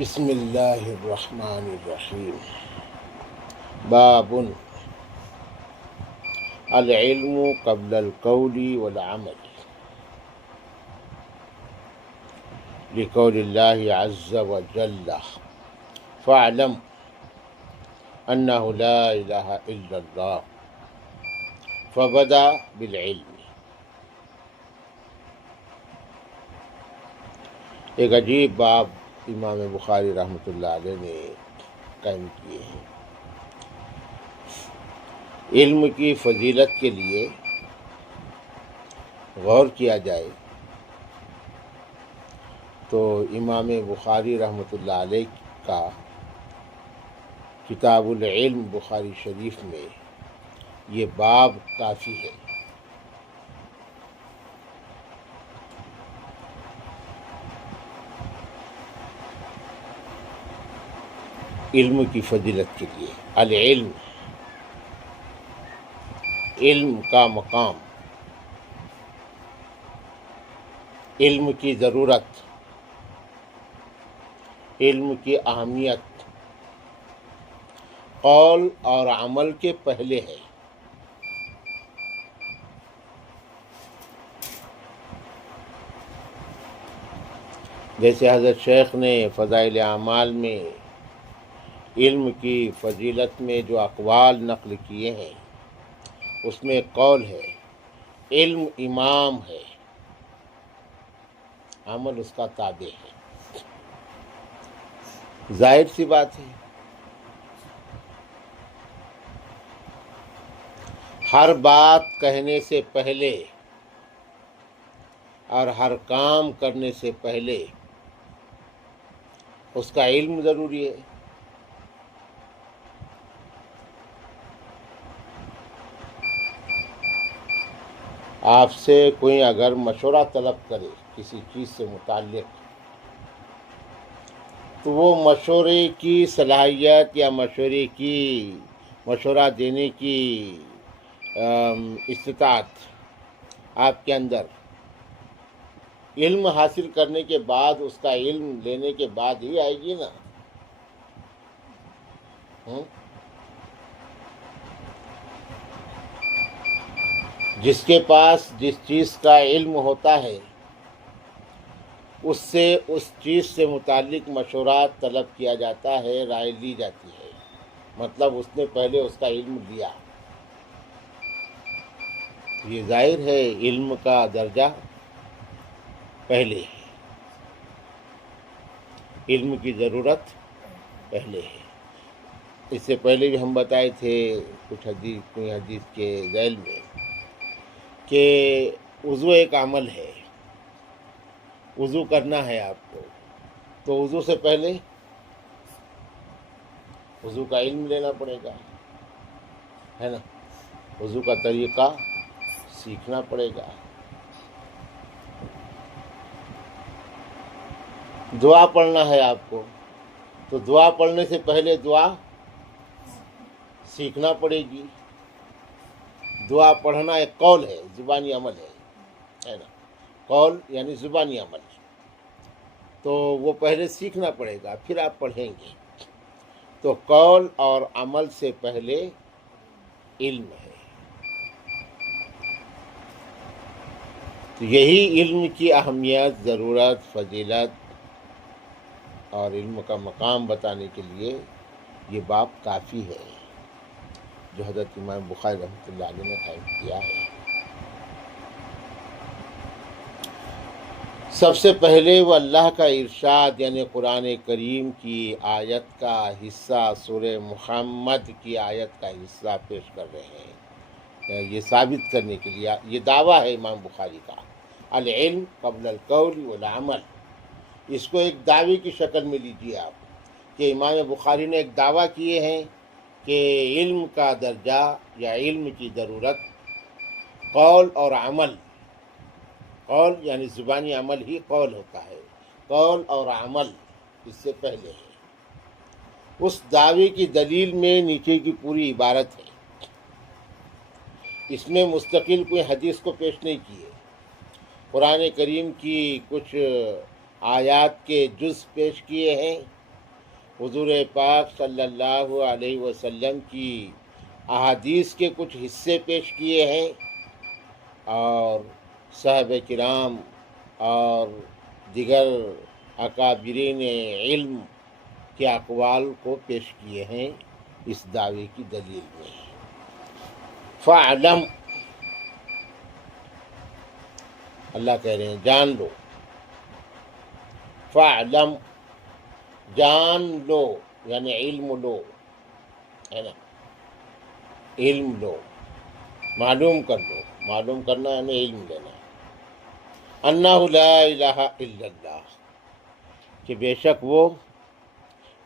بسم اللہ الرحمن الرحیم۔ باب العلم قبل القول والعمل، لقول اللہ عز وجل فاعلم انہ لا الہ الا اللہ فبدأ بالعلم۔ ایک عجیب باب امام بخاری رحمۃ اللہ علیہ نے قائم کیے ہیں۔ علم کی فضیلت کے لیے غور کیا جائے تو امام بخاری رحمۃ اللہ علیہ کا کتاب العلم بخاری شریف میں یہ باب کافی ہے۔ علم کی فضیلت کے لیے العلم، علم کا مقام، علم کی ضرورت، علم کی اہمیت قول اور عمل کے پہلے ہے۔ جیسے حضرت شیخ نے فضائل اعمال میں علم کی فضیلت میں جو اقوال نقل کیے ہیں اس میں قول ہے علم امام ہے، عمل اس کا تابع ہے۔ ظاہر سی بات ہے، ہر بات کہنے سے پہلے اور ہر کام کرنے سے پہلے اس کا علم ضروری ہے۔ آپ سے کوئی اگر مشورہ طلب کرے کسی چیز سے متعلق تو وہ مشورے کی صلاحیت یا مشورہ دینے کی استطاعت آپ کے اندر علم حاصل کرنے کے بعد، اس کا علم لینے کے بعد ہی آئے گی نا۔ جس کے پاس جس چیز کا علم ہوتا ہے اس سے اس چیز سے متعلق مشورات طلب کیا جاتا ہے، رائے لی جاتی ہے، مطلب اس نے پہلے اس کا علم لیا۔ یہ ظاہر ہے علم کا درجہ پہلے ہے، علم کی ضرورت پہلے ہے۔ اس سے پہلے بھی ہم بتائے تھے کوئی حدیث کے ذیل میں کہ وضو ایک عمل ہے، وضو کرنا ہے آپ کو، تو وضو سے پہلے وضو کا علم لینا پڑے گا، ہے نا، وضو کا طریقہ سیکھنا پڑے گا۔ دعا پڑھنا ہے آپ کو تو دعا پڑھنے سے پہلے دعا سیکھنا پڑے گی۔ دعا پڑھنا ایک قول ہے، زبانی عمل ہے نا، قول یعنی زبانی عمل، تو وہ پہلے سیکھنا پڑے گا پھر آپ پڑھیں گے۔ تو قول اور عمل سے پہلے علم ہے۔ تو یہی علم کی اہمیت، ضرورت، فضیلت اور علم کا مقام بتانے کے لیے یہ باب کافی ہے جو حضرت امام بخاری رحمۃ اللہ علیہ نے قائم کیا ہے۔ سب سے پہلے وہ اللہ کا ارشاد یعنی قرآن کریم کی آیت کا حصہ، سورہ محمد کی آیت کا حصہ پیش کر رہے ہیں، یہ ثابت کرنے کے لیے یہ دعویٰ ہے امام بخاری کا، العلم قبل القول والعمل۔ اس کو ایک دعوے کی شکل میں لیجیے آپ کہ امام بخاری نے ایک دعویٰ کیے ہیں کہ علم کا درجہ یا علم کی ضرورت قول اور عمل، قول یعنی زبانی عمل ہی قول ہوتا ہے، قول اور عمل اس سے پہلے ہے۔ اس دعوے کی دلیل میں نیچے کی پوری عبارت ہے، اس میں مستقل کوئی حدیث کو پیش نہیں کی ہے، قرآن کریم کی کچھ آیات کے جز پیش کیے ہیں حضور پاک صلی اللہ علیہ وسلم کی احادیث کے کچھ حصے پیش کیے ہیں اور صحابہ کرام اور دیگر اکابرین علم کے اقوال کو پیش کیے ہیں اس دعوے کی دلیل میں۔ فَاعْلَمْ، اللہ کہہ رہے ہیں جان لو، فَاعْلَمْ جان لو یعنی علم لو، ہے نا، علم لو، معلوم کر لو، معلوم کرنا یعنی علم لینا، انہ لا الہ الا اللہ، کہ بے شک وہ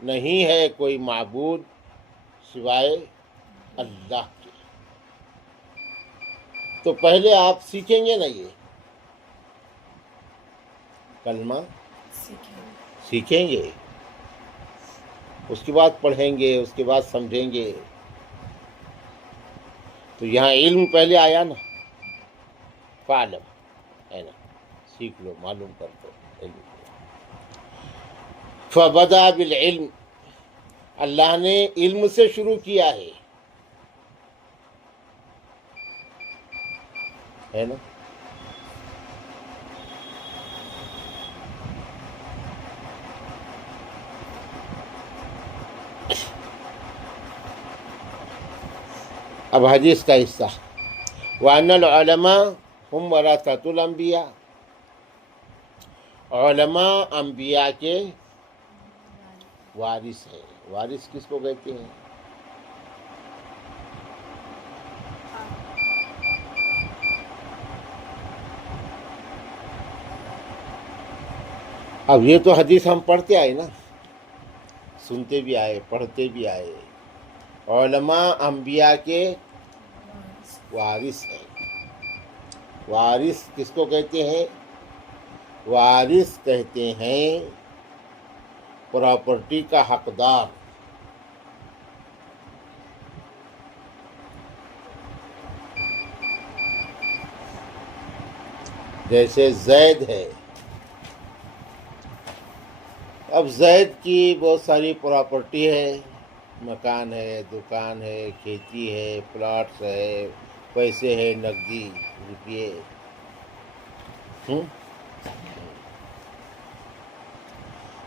نہیں ہے کوئی معبود سوائے اللہ کے۔ تو پہلے آپ سیکھیں گے نا یہ کلمہ، سیکھیں گے، اس کے بعد پڑھیں گے، اس کے بعد سمجھیں گے۔ تو یہاں علم پہلے آیا نا، فعلم، ہے نا، سیکھ لو، معلوم کر دو، علم۔ فبدأ بالعلم، اللہ نے علم سے شروع کیا ہے نا۔ اب حدیث کا حصہ، وَأَنَّ الْعُلَمَاءَ هُمْ وَرَثَةُ الْأَنْبِيَاءِ، علماء انبیاء کے وارث ہیں۔ وارث کس کو کہتے ہیں؟ اب یہ تو حدیث ہم پڑھتے آئے نا، سنتے بھی آئے، پڑھتے بھی آئے۔ علماء انبیاء کے وارث ہیں۔ وارث کس کو کہتے ہیں؟ وارث کہتے ہیں پراپرٹی کا حقدار۔ جیسے زید ہے، اب زید کی بہت ساری پراپرٹی ہے، مکان ہے، دکان ہے، کھیتی ہے، پلاٹس ہے، پیسے ہے، نقدی روپیے۔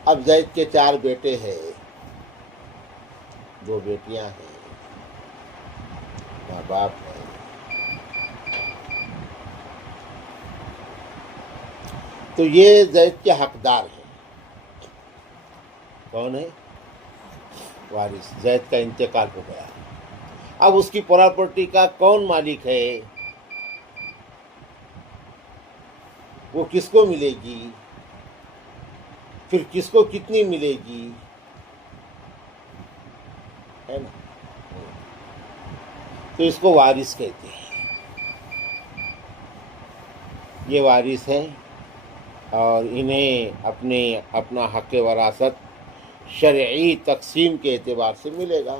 اب زید کے 4 بیٹے ہیں، 2 بیٹیاں ہیں، ماں باپ ہیں۔ تو یہ زید کے حقدار ہیں۔ کون ہے؟ وارث۔ زید کا انتقال ہو گیا، اب اس کی پراپرٹی کا کون مالک ہے؟ وہ کس کو ملے گی؟ پھر کس کو کتنی ملے گی، ہے نا؟ تو اس کو وارث کہتے ہیں۔ یہ وارث ہیں اور انہیں اپنا حق وراثت شرعی تقسیم کے اعتبار سے ملے گا۔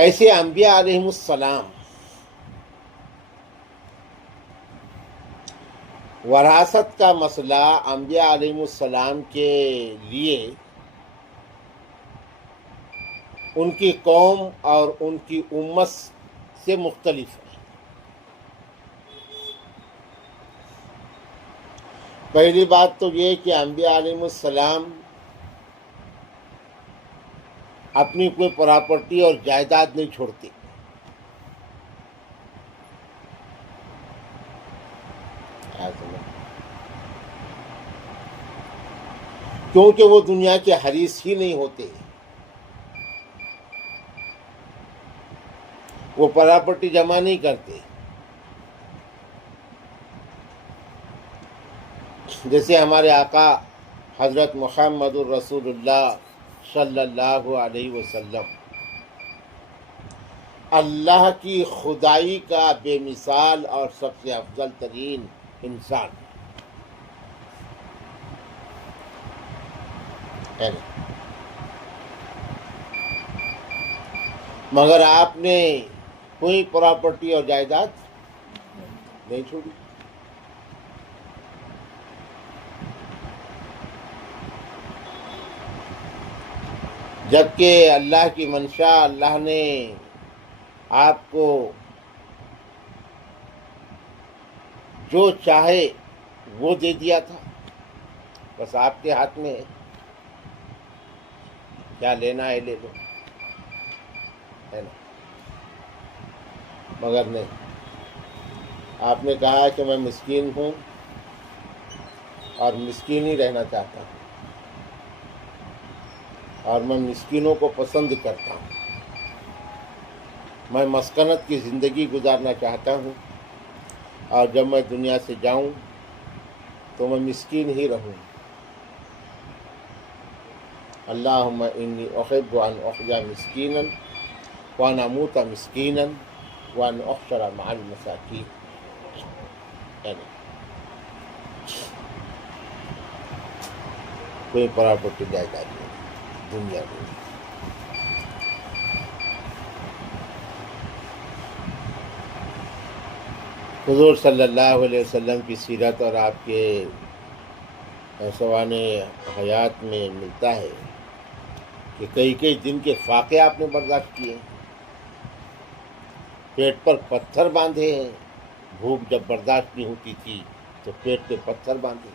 ایسے انبیاء علیہم السلام وراثت کا مسئلہ انبیاء علیہم السلام کے لیے ان کی قوم اور ان کی امت سے مختلف ہے۔ پہلی بات تو یہ کہ انبیاء علیہم السلام اپنی کوئی پراپرٹی اور جائیداد نہیں چھوڑتے۔ کیونکہ وہ دنیا کے حریص ہی نہیں ہوتے، وہ پراپرٹی جمع نہیں کرتے۔ جیسے ہمارے آقا حضرت محمد الرسول اللہ صلی اللہ علیہ وسلم اللہ کی خدائی کا بے مثال اور سب سے افضل ترین انسان ہے نا، مگر آپ نے کوئی پراپرٹی اور جائیداد نہیں چھوڑی۔ جبکہ اللہ کی منشا، اللہ نے آپ کو جو چاہے وہ دے دیا تھا، بس آپ کے ہاتھ میں ہے، کیا لینا ہے لے لو، ہے نا؟ مگر نہیں، آپ نے کہا کہ میں مسکین ہوں اور مسکین ہی رہنا چاہتا ہوں، اور میں مسکینوں کو پسند کرتا ہوں، میں مسکنت کی زندگی گزارنا چاہتا ہوں، اور جب میں دنیا سے جاؤں تو میں مسکین ہی رہوں۔ اللہم انی احب ان احیا مسکینا وان اموت مسکینا وان احشر مع المساکین، یعنی کوئی پراپرٹی جائیداد نہیں دنیا میں۔ حضور صلی اللہ علیہ وسلم کی سیرت اور آپ کے سوانح حیات میں ملتا ہے کہ کئی کئی دن کے فاقے آپ نے برداشت کیے، پیٹ پر پتھر باندھے ہیں، بھوک جب برداشت نہیں ہوتی تھی تو پیٹ پہ پتھر باندھے۔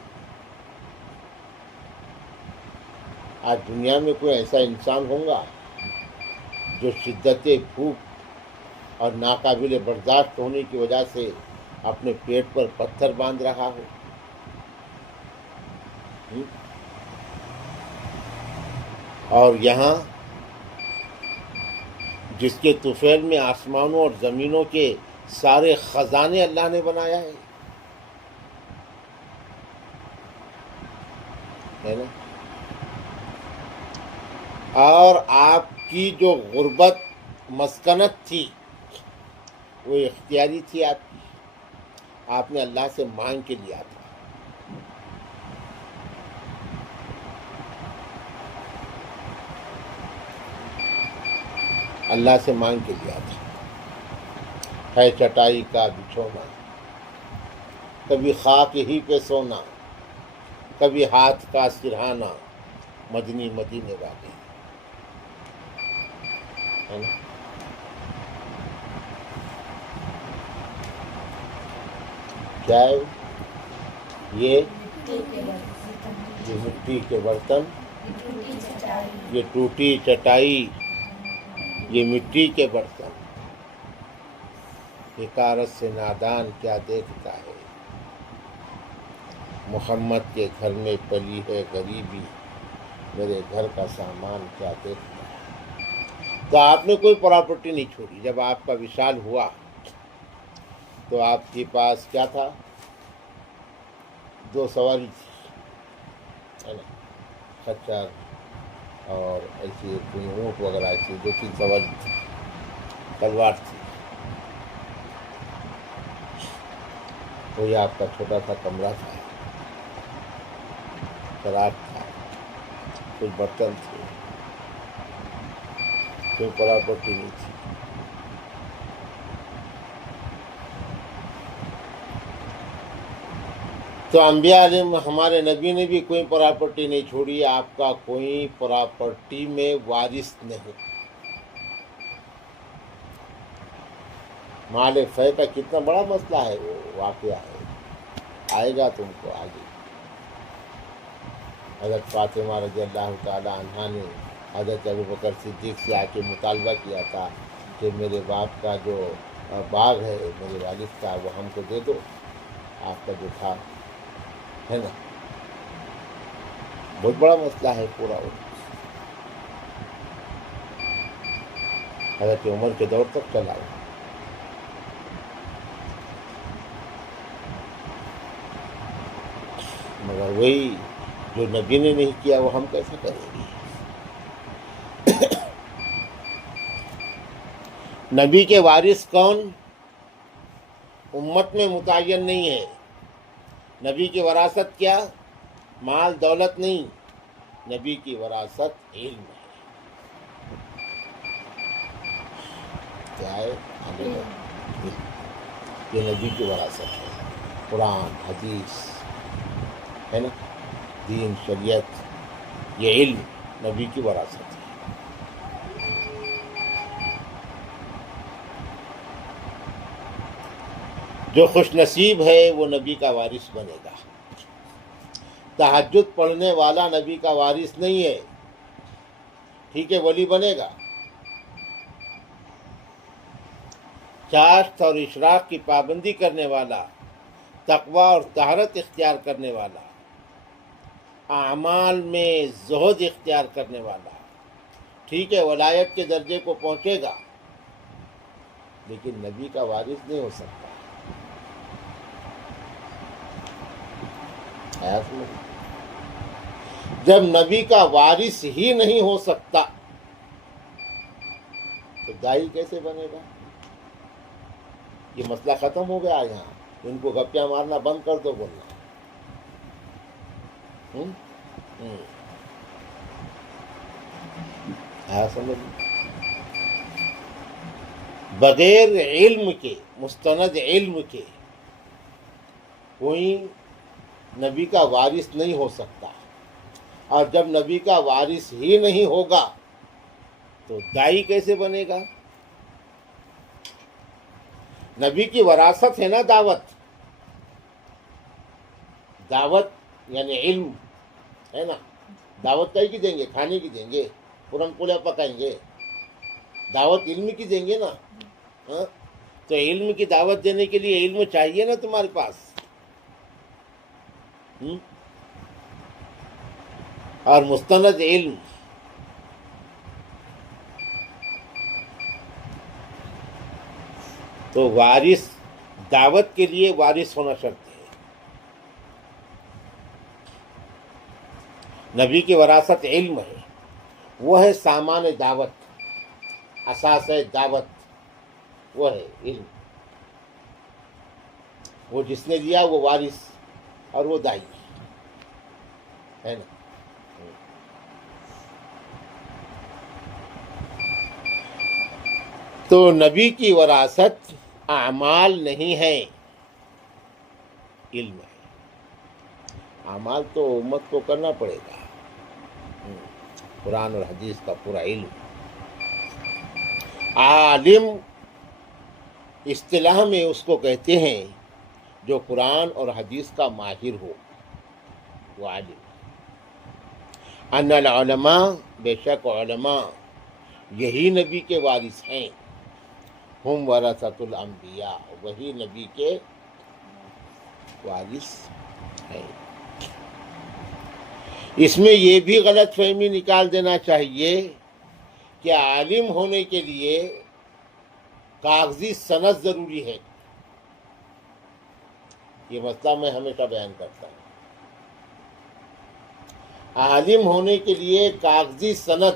آج دنیا میں کوئی ایسا انسان ہوگا جو شدت بھوک اور ناقابل برداشت ہونے کی وجہ سے اپنے پیٹ پر پتھر باندھ رہا ہو؟ اور یہاں جس کے طفیل میں آسمانوں اور زمینوں کے سارے خزانے اللہ نے بنایا ہے نا؟ اور آپ کی جو غربت مسکنت تھی وہ اختیاری تھی آپ کی، آپ نے اللہ سے مانگ کے لیا تھا۔ اللہ سے مانگ کے لیا تھا۔ ہے چٹائی کا بچھونا، کبھی خاک ہی پہ سونا، کبھی ہاتھ کا سرہانا، مدنی مدینے والے، ہے نا؟ کیا ہے یہ مٹی کے برتن، یہ ٹوٹی چٹائی، یہ مٹی کے برتن، حکارت سے نادان کیا دیکھتا ہے، محمد کے گھر میں پلی ہے غریبی، میرے گھر کا سامان کیا دیکھتا ہے۔ تو آپ نے کوئی پراپرٹی نہیں چھوڑی۔ جب آپ کا وصال ہوا تو آپ کے پاس کیا تھا؟ 2 سواری تھی، ہے نا؟ خچر اور ایسی کوئی اونٹ وغیرہ ایسی 2-3 سواری تھی، تلوار تھی، وہی آپ کا چھوٹا سا کمرہ تھا، شراب تھا، کچھ برتن تھے، کوئی پراپرٹی نہیں تھی۔ تو انبیاء علیہ ہمارے نبی نے بھی کوئی پراپرٹی نہیں چھوڑی۔ آپ کا کوئی پراپرٹی میں وارث نہیں۔ مال فے کا کتنا بڑا مسئلہ ہے، وہ واقعہ ہے، آئے گا تم کو آگے۔ حضرت فاطمہ رضی اللہ تعالی عنہا نے حضرت ابوبکر صدیق سے آ کے مطالبہ کیا تھا کہ میرے باپ کا جو باغ ہے، میرے والد کا، وہ ہم کو دے دو، آپ کا جو تھا، ہے نا؟ بہت بڑا مسئلہ ہے پورا۔ حضرت عمر کے دور تک چلا ہوا، مگر وہی جو نبی نے نہیں کیا وہ ہم کیسے کریں گے؟ نبی کے وارث کون امت میں متعین نہیں ہے۔ نبی کی وراثت کیا؟ مال دولت نہیں، نبی کی وراثت علم ہے۔ کیا ہے؟ یہ نبی کی وراثت ہے، قرآن حدیث، ہے نا؟ دین شریعت، یہ علم نبی کی وراثت ہے۔ جو خوش نصیب ہے وہ نبی کا وارث بنے گا. تہجد پڑھنے والا نبی کا وارث نہیں ہے، ٹھیک ہے، ولی بنے گا. چاشت اور اشراق کی پابندی کرنے والا، تقوی اور طہارت اختیار کرنے والا، اعمال میں زہد اختیار کرنے والا، ٹھیک ہے، ولایت کے درجے کو پہنچے گا، لیکن نبی کا وارث نہیں ہو سکتا. جب نبی کا وارث ہی نہیں ہو سکتا تو دائی کیسے بنے گا؟ یہ مسئلہ ختم ہو گیا. یہاں ان کو گپیاں مارنا بند کر دو بولنا. سمجھ، بغیر علم کے، مستند علم کے کوئی نبی کا وارث نہیں ہو سکتا. اور جب نبی کا وارث ہی نہیں ہوگا تو دائی کیسے بنے گا؟ نبی کی وراثت ہے نا دعوت. دعوت یعنی علم ہے نا. دعوت کہیں کی دیں گے؟ کھانے کی دیں گے، پورن پولیاں پکائیں گے. دعوت علم کی دیں گے نا. تو علم کی دعوت دینے کے لیے علم چاہیے نا تمہارے پاس. اور مستند علم تو وارث، دعوت کے لیے وارث ہونا شرط ہے. نبی کی وراثت علم ہے، وہ ہے سامان دعوت، اساس دعوت، وہ ہے علم. وہ جس نے دیا وہ وارث اور وہ دائی ہے نا. تو نبی کی وراثت اعمال نہیں ہے، علم ہے. اعمال تو امت کو کرنا پڑے گا. قرآن اور حدیث کا پورا علم. عالم اصطلاح میں اس کو کہتے ہیں جو قرآن اور حدیث کا ماہر ہو، وہ عالم. ان العلماء، بے شک علماء یہی نبی کے وارث ہیں. ہم ورثۃ الانبیاء، وہی نبی کے وارث ہیں. اس میں یہ بھی غلط فہمی نکال دینا چاہیے کہ عالم ہونے کے لیے کاغذی سند ضروری ہے. یہ مسئلہ میں ہمیشہ بیان کرتا ہوں. عالم ہونے کے لیے کاغذی سند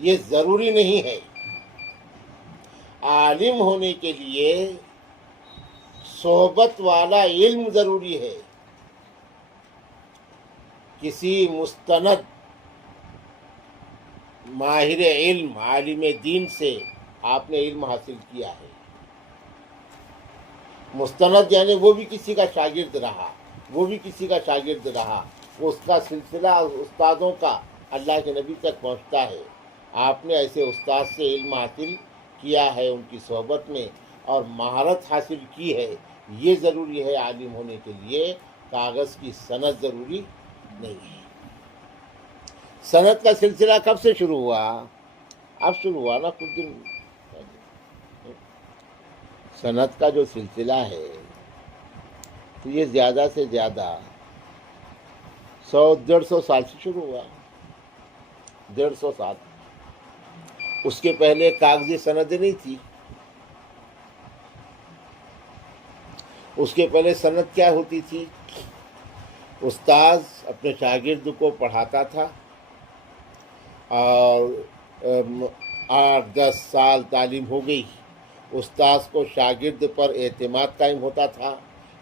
یہ ضروری نہیں ہے. عالم ہونے کے لیے صحبت والا علم ضروری ہے. کسی مستند ماہر علم، عالم دین سے آپ نے علم حاصل کیا ہے. مستند یعنی وہ بھی کسی کا شاگرد رہا، وہ بھی کسی کا شاگرد رہا، اس کا سلسلہ استادوں کا اللہ کے نبی تک پہنچتا ہے. آپ نے ایسے استاد سے علم حاصل کیا ہے، ان کی صحبت میں، اور مہارت حاصل کی ہے. یہ ضروری ہے عالم ہونے کے لیے. کاغذ کی سند ضروری نہیں ہے. سند کا سلسلہ کب سے شروع ہوا؟ اب شروع ہوا نا کچھ دن. سند کا جو سلسلہ ہے تو یہ زیادہ سے زیادہ 100-150 سال سے شروع ہوا. 150 سال. اس کے پہلے کاغذی سند نہیں تھی. اس کے پہلے سند کیا ہوتی تھی؟ استاذ اپنے شاگرد کو پڑھاتا تھا اور 8-10 سال تعلیم ہو گئی. استاذ کو شاگرد پر اعتماد قائم ہوتا تھا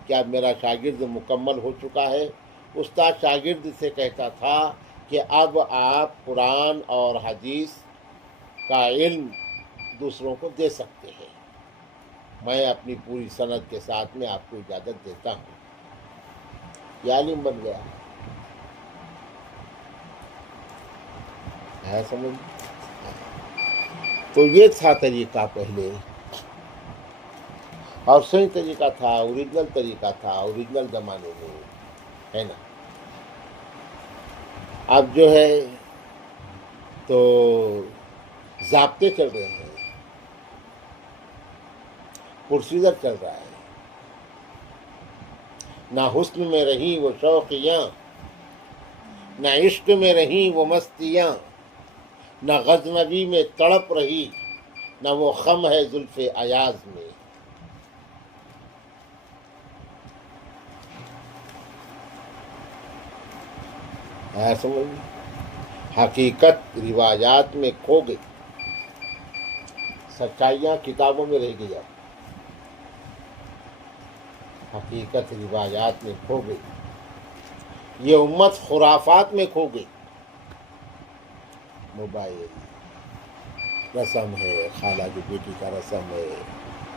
کہ اب میرا شاگرد مکمل ہو چکا ہے. استاد شاگرد سے کہتا تھا کہ اب آپ قرآن اور حدیث کا علم دوسروں کو دے سکتے ہیں. میں اپنی پوری سند کے ساتھ میں آپ کو اجازت دیتا ہوں. یہ عالم بن گیا ہے. سمجھ؟ تو یہ تھا طریقہ پہلے. اور صحیح طریقہ تھا، اوریجنل طریقہ تھا، اوریجنل زمانے میں، ہے نا. اب جو ہے تو ضابطے چل رہے ہیں، پروسیجر چل رہا ہے. نہ حسن میں رہی وہ شوقیاں، نہ عشق میں رہی وہ مستیاں، نہ غزنوی میں تڑپ رہی، نہ وہ خم ہے زلف ایاز میں. ہے سمجھ میں؟ حقیقت روایات میں کھو گئی، سچائیاں کتابوں میں رہ گئی. حقیقت روایات میں کھو گئی، یہ امت خرافات میں کھو گئی. موبائل رسم ہے، خالہ کی بیٹی کا رسم ہے،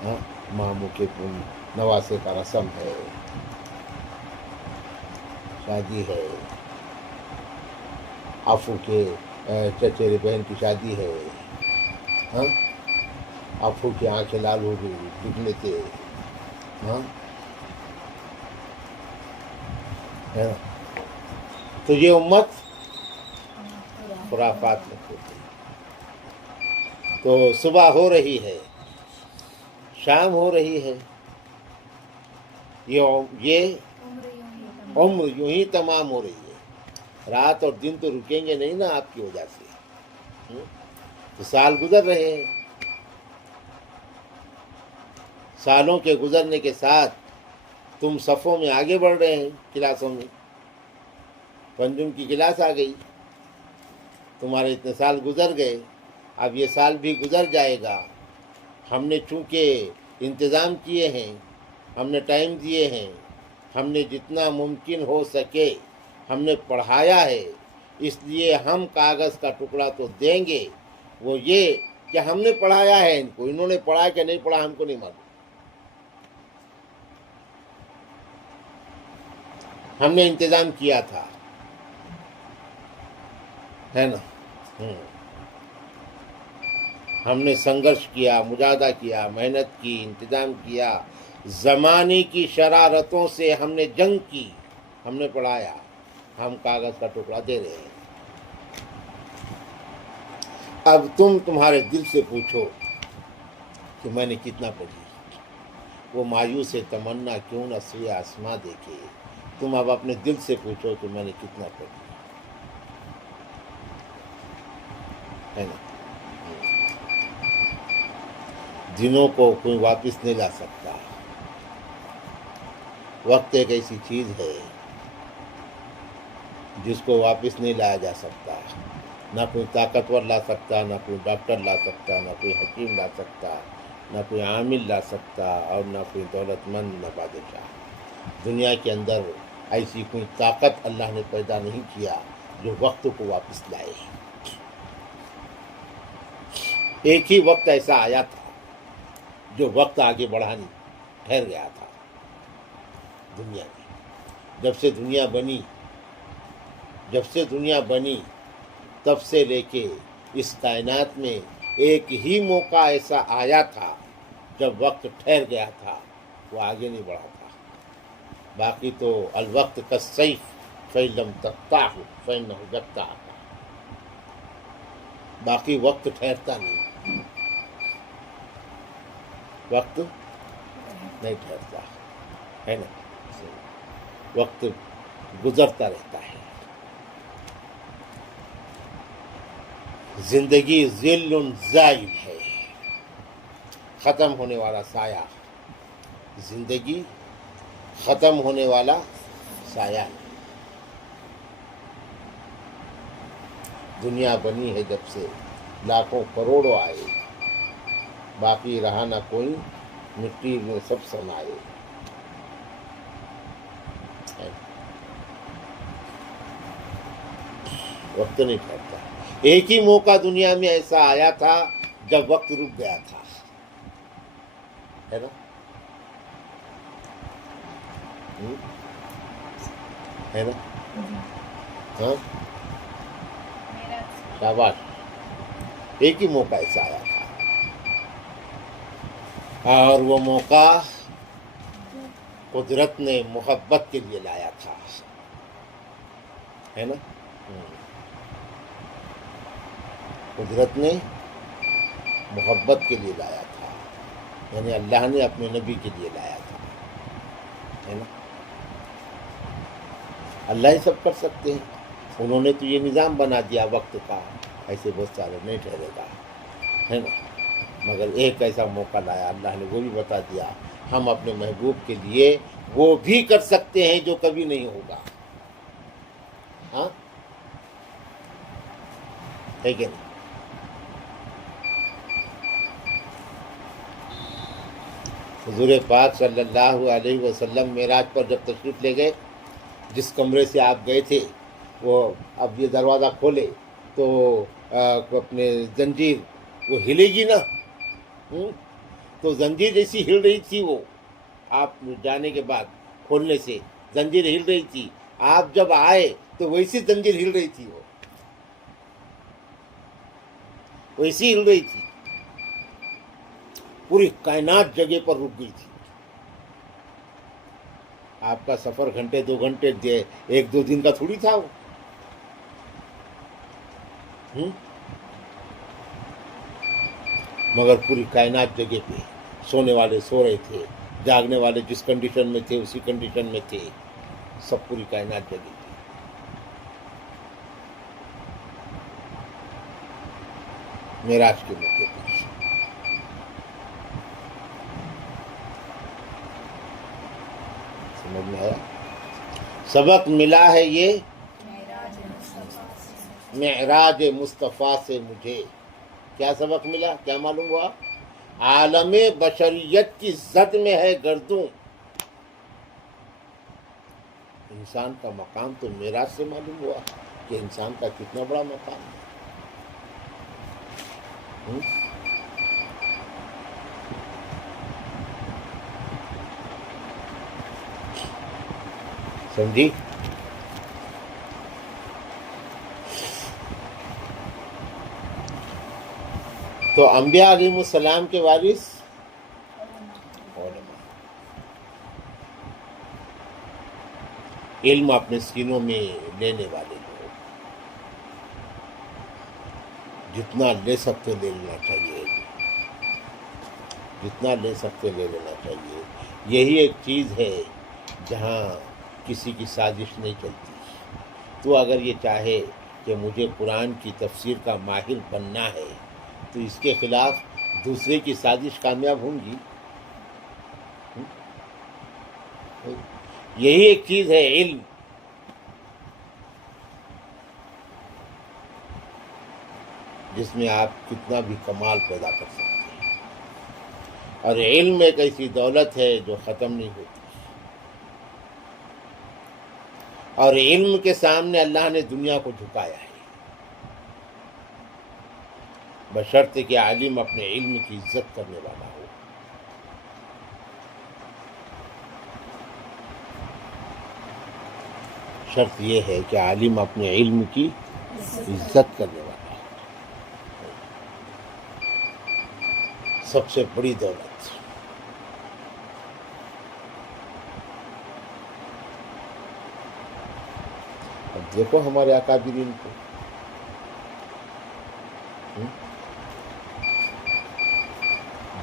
ہاں، ماموں کے نواسے کا رسم ہے، شادی ہے، افو کے چچیرے بہن کی شادی ہے، ہاں، افو کی آنکھیں لال ہو گئی دکھنے سے، ہاں، ہے نا. تو یہ امت خرافات میں کھو گئی. تو صبح ہو رہی ہے، شام ہو رہی ہے، یہ عمر یوں ہی تمام ہو رہی ہے. رات اور دن تو رکیں گے نہیں نا آپ کی وجہ سے. تو سال گزر رہے ہیں، سالوں کے گزرنے کے ساتھ تم صفوں میں آگے بڑھ رہے ہیں، کلاسوں میں. پنجم کی کلاس آ گئی، تمہارے اتنے سال گزر گئے، اب یہ سال بھی گزر جائے گا. ہم نے چونکہ انتظام کیے ہیں، ہم نے ٹائم دیے ہیں، ہم نے جتنا ممکن ہو سکے ہم نے پڑھایا ہے، اس لیے ہم کاغذ کا ٹکڑا تو دیں گے. وہ یہ کہ ہم نے پڑھایا ہے ان کو، انہوں نے پڑھا کہ نہیں پڑھا ہم کو نہیں معلوم. ہم نے انتظام کیا تھا، ہے نا. ہم نے سنگرش کیا، مجاہدہ کیا، محنت کی، انتظام کیا، زمانے کی شرارتوں سے ہم نے جنگ کی، ہم نے پڑھایا. ہم کاغذ کا ٹکڑا دے رہے ہیں. اب تمہارے دل سے پوچھو کہ میں نے کتنا پڑھی. وہ مایوس تمنا کیوں نہ سوئے آسماں دیکھے. تم اب اپنے دل سے پوچھو کہ میں نے کتنا پڑھی، ہے نا. دنوں کو کوئی واپس نہیں لا سکتا. وقت ایک ایسی چیز ہے جس کو واپس نہیں لایا جا سکتا. نہ کوئی طاقتور لا سکتا، نہ کوئی ڈاکٹر لا سکتا، نہ کوئی حکیم لا سکتا، نہ کوئی عامل لا سکتا، اور نہ کوئی دولت مند، نہ بادشاہ. دنیا کے اندر ایسی کوئی طاقت اللہ نے پیدا نہیں کیا جو وقت کو واپس لائے. ایک ہی وقت ایسا آیا تھا جو وقت آگے بڑھانی ٹھہر گیا تھا دنیا میں. جب سے دنیا بنی تب سے لے کے اس کائنات میں ایک ہی موقع ایسا آیا تھا جب وقت ٹھہر گیا تھا، وہ آگے نہیں بڑھا تھا. باقی تو الوقت کالسیف فإن لم تقطعه فإنه يقطعك. باقی وقت ٹھہرتا نہیں، وقت نہیں ٹھہرتا، ہے نا. وقت گزرتا رہتا ہے. زندگی ظل زائل ہے، ختم ہونے والا سایہ. زندگی ختم ہونے والا سایہ ہے. دنیا بنی ہے جب سے لاکھوں کروڑوں آئے، باقی رہا نہ کوئی، مٹی میں سب سمائے. وقت نہیں ٹھہرتا. ایک ہی موقع دنیا میں ایسا آیا تھا جب وقت رک گیا تھا، ہے نا. ہے نا. ہاں، شاباش. ایک ہی موقع ایسا آیا تھا، اور وہ موقع قدرت نے محبت کے لیے لایا تھا، ہے نا؟ قدرت نے محبت کے لیے لایا تھا، یعنی اللہ نے اپنے نبی کے لیے لایا تھا، ہے نا؟ اللہ ہی سب کر سکتے ہیں، انہوں نے تو یہ نظام بنا دیا وقت کا، ایسے بہت سارے نہیں ٹھہرے گا، ہے نا؟ مگر ایک ایسا موقع لایا اللہ نے، وہ بھی بتا دیا ہم اپنے محبوب کے لیے وہ بھی کر سکتے ہیں جو کبھی نہیں ہوگا، ہاں ہے کہ نہیں؟ حضور پاک صلی اللہ علیہ وسلم معراج پر جب تشریف لے گئے، جس کمرے سے آپ گئے تھے وہ اب یہ دروازہ کھولے تو اپنے زنجیر وہ ہلے گی نا، تو زنجیر جیسی ہل رہی تھی، وہ آپ جانے کے بعد کھولنے سے زنجیر ہل رہی تھی، آپ جب آئے تو ویسی زنجیر ہل رہی تھی، وہ ویسی ہل رہی تھی، پوری کائنات جگہ پر رک گئی تھی۔ آپ کا سفر گھنٹے 2 گھنٹے 1-2 دن کا تھوڑی تھا وہ، مگر پوری کائنات جگہ پہ، سونے والے سو رہے تھے، جاگنے والے جس کنڈیشن میں تھے اسی کنڈیشن میں تھے، سب پوری کائنات جگہ پہ۔ معراج کے موقع پر سمجھ میں آیا؟ سبق ملا ہے یہ معراج مصطفیٰ سے مجھے، کیا سبق ملا، کیا معلوم ہوا؟ عالم بشریت کی زد میں ہے گردوں، انسان کا مقام تو معراج سے معلوم ہوا کہ انسان کا کتنا بڑا مقام ہے۔ سمجھی؟ تو انبیاء علیہ السلام کے وارث علماء، علم اپنے سینوں میں لینے والے لوگ، جتنا لے سکتے لے لینا چاہیے، جتنا لے سکتے لے لینا چاہیے۔ یہی ایک چیز ہے جہاں کسی کی سازش نہیں چلتی۔ تو اگر یہ چاہے کہ مجھے قرآن کی تفسیر کا ماہر بننا ہے تو اس کے خلاف دوسرے کی سازش کامیاب ہوں گی؟ یہی ایک چیز ہے علم، جس میں آپ کتنا بھی کمال پیدا کر سکتے ہیں، اور علم ایک ایسی دولت ہے جو ختم نہیں ہوتی، اور علم کے سامنے اللہ نے دنیا کو جھکایا ہے، بشرطے کہ عالم اپنے علم کی عزت کرنے والا ہو۔ شرط یہ ہے کہ عالم اپنے علم کی عزت کرنے والا ہو، سب سے بڑی دولت۔ اب دیکھو ہمارے اکابرین کو،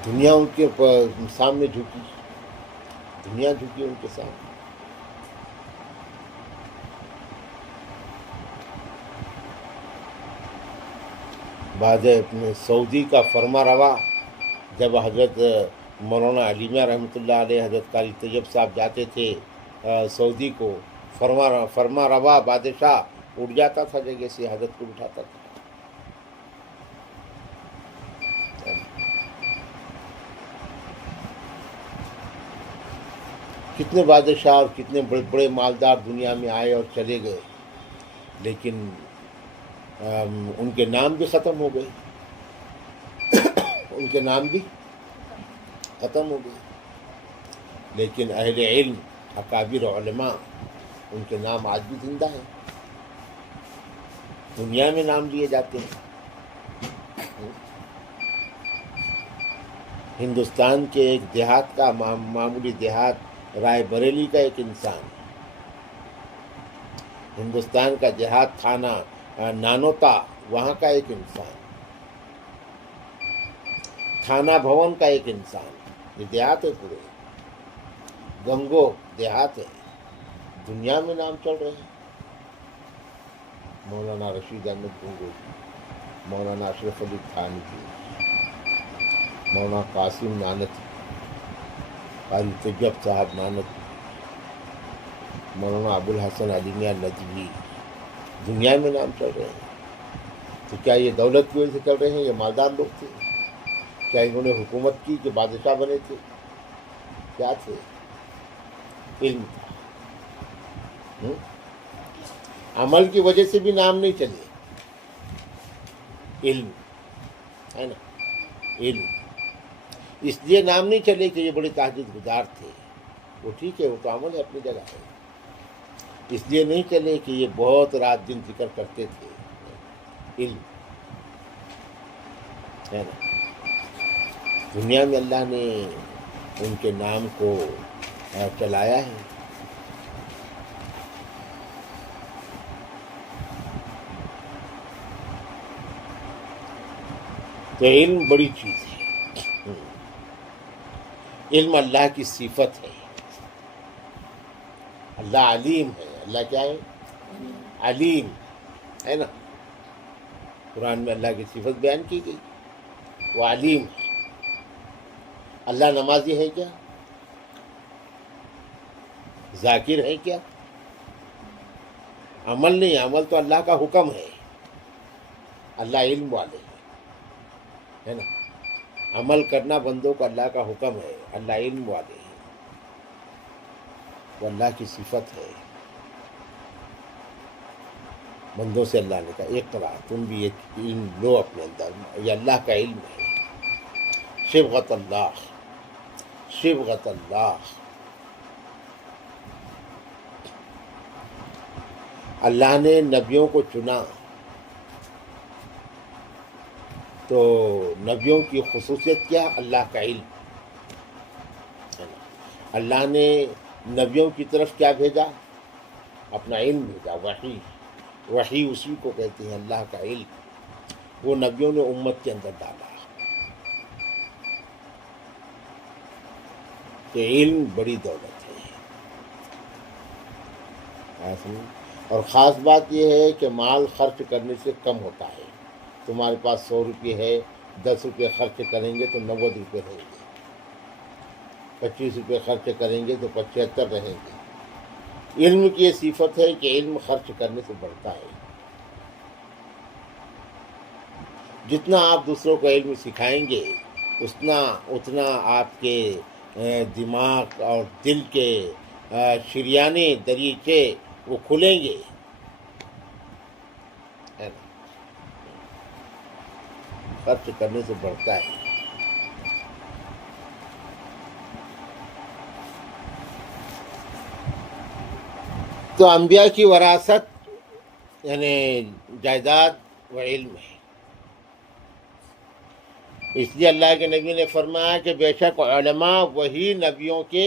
دنیا ان کے سامنے جھکی، دنیا جھکی ان کے سامنے۔ بعد اپنے سعودی کا فرما روا، جب حضرت مولانا علیمیہ رحمۃ اللہ علیہ، حضرت قاری طیب صاحب جاتے تھے سعودی کو، فرما روا بادشاہ اٹھ جاتا تھا جگہ سے، حضرت کو اٹھاتا تھا۔ کتنے بادشاہ اور کتنے بڑے بڑے مالدار دنیا میں آئے اور چلے گئے، لیکن ان کے نام بھی ختم ہو گئے، ان کے نام بھی ختم ہو گئے، لیکن اہل علم، اکابر علماء، ان کے نام آج بھی زندہ ہیں، دنیا میں نام لیے جاتے ہیں۔ ہندوستان کے ایک دیہات کا، معمولی دیہات رائے بریلی کا ایک انسان، ہندوستان کا دیہات تھانہ نانوتا وہاں کا ایک انسان، تھانہ بھون کا ایک انسان، یہ دیہات ہے پورے، گنگو دیہات ہے، دنیا میں نام چل رہے ہیں۔ مولانا رشید احمد گنگو جی، مولانا اشرف علی تھانوی، مولانا قاسم نانوتوی، قاری طیب صاحب نانوتوی، مولانا ابوالحسن علی میاں ندوی، دنیا میں نام چل رہے ہیں۔ تو کیا یہ دولت کی وجہ سے چل رہے ہیں؟ یہ مالدار لوگ تھے؟ کیا انہوں نے حکومت کی کہ بادشاہ بنے تھے؟ کیا تھے؟ علم تھا۔ عمل کی وجہ سے بھی نام نہیں چلے، علم ہے نا، علم اس لیے نام نہیں چلے کہ یہ بڑے تہجد گزار تھے، وہ ٹھیک ہے، وہ تو عمل ہے اپنی جگہ ہے، اس لیے نہیں چلے کہ یہ بہت رات دن ذکر کرتے تھے، علم ہے نا۔ دنیا میں اللہ نے ان کے نام کو چلایا ہے۔ تو علم بڑی چیز ہے، علم اللہ کی صفت ہے، اللہ علیم ہے، اللہ کیا ہے؟ علیم ہے نا۔ قرآن میں اللہ کی صفت بیان کی گئی، وہ علیم ہے۔ اللہ نمازی ہے کیا؟ ذاکر ہے کیا؟ عمل نہیں، عمل تو اللہ کا حکم ہے، اللہ علم والے ہیں، ہے نا۔ عمل کرنا بندوں کو اللہ کا حکم ہے، اللہ علم والے ہیں، وہ اللہ کی صفت ہے۔ بندوں سے اللہ نے کہا اقرا، تم بھی یہ علم لو اپنے اندر، یہ اللہ کا علم ہے۔ صبغۃ اللہ، صبغۃ اللہ، اللہ نے نبیوں کو چنا تو نبیوں کی خصوصیت کیا؟ اللہ کا علم، اللہ نے نبیوں کی طرف کیا بھیجا؟ اپنا علم بھیجا، وحی، وحی اسی کو کہتے ہیں اللہ کا علم، وہ نبیوں نے امت کے اندر ڈالا۔ کہ علم بڑی دولت ہے، اور خاص بات یہ ہے کہ مال خرچ کرنے سے کم ہوتا ہے۔ تمہارے پاس 100 روپے ہے، 10 روپے خرچ کریں گے تو 90 روپے رہیں گے، 25 روپے خرچ کریں گے تو 75 رہیں گے۔ علم کی یہ صفت ہے کہ علم خرچ کرنے سے بڑھتا ہے۔ جتنا آپ دوسروں کو علم سکھائیں گے اتنا آپ کے دماغ اور دل کے شریانے دریچے وہ کھلیں گے، ہے نا۔ خرچ کرنے سے بڑھتا ہے۔ تو انبیاء کی وراثت یعنی جائیداد و علم ہے۔ اس لیے اللہ کے نبی نے فرمایا کہ بے شک علماء وہی نبیوں کے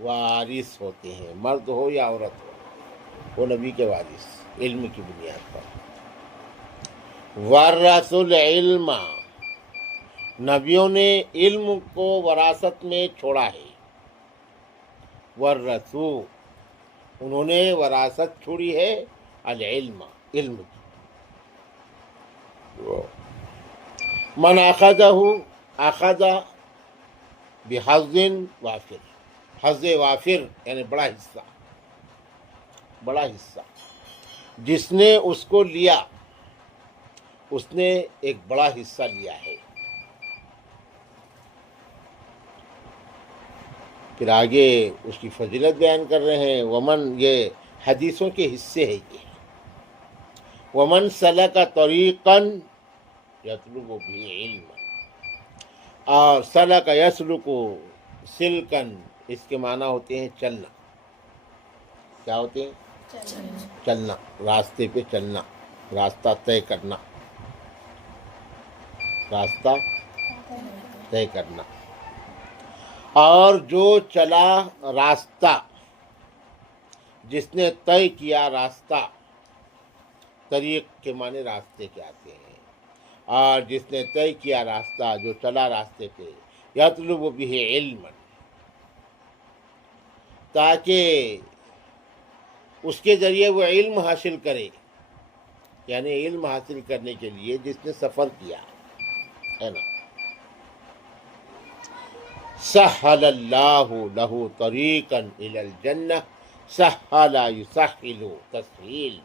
وارث ہوتے ہیں، مرد ہو یا عورت ہو، وہ نبی کے وارث، علم کی بنیاد پر۔ ورث العلم، نبیوں نے علم کو وراثت میں چھوڑا ہے۔ ورثو، انہوں نے وراثت چھوڑی ہے، العلم، علم کی۔ من اخذہ، اخذ بحظ وافر، حظ وافر یعنی بڑا حصہ، بڑا حصہ، جس نے اس کو لیا اس نے ایک بڑا حصہ لیا ہے۔ پھر آگے اس کی فضیلت بیان کر رہے ہیں، ومن، یہ حدیثوں کے حصے ہے یہ، ومن سلک طریقا یطلب به علما، اور سلک یسلک سلکن، اس کے معنی ہوتے ہیں چلنا۔ کیا ہوتے ہیں؟ چلنا، راستے پہ چلنا، راستہ طے کرنا، راستہ طے کرنا۔ اور جو چلا راستہ، جس نے طے کیا راستہ، طریق کے معنی راستے کے آتے ہیں، اور جس نے طے کیا راستہ، جو چلا راستے پہ، یطلب بہ علم، تاکہ اس کے ذریعے وہ علم حاصل کرے، یعنی علم حاصل کرنے کے لیے جس نے سفر کیا ہے نا، سہل اللہ لہ طریقا الی الجنہ، سہل یسہل تسہیل،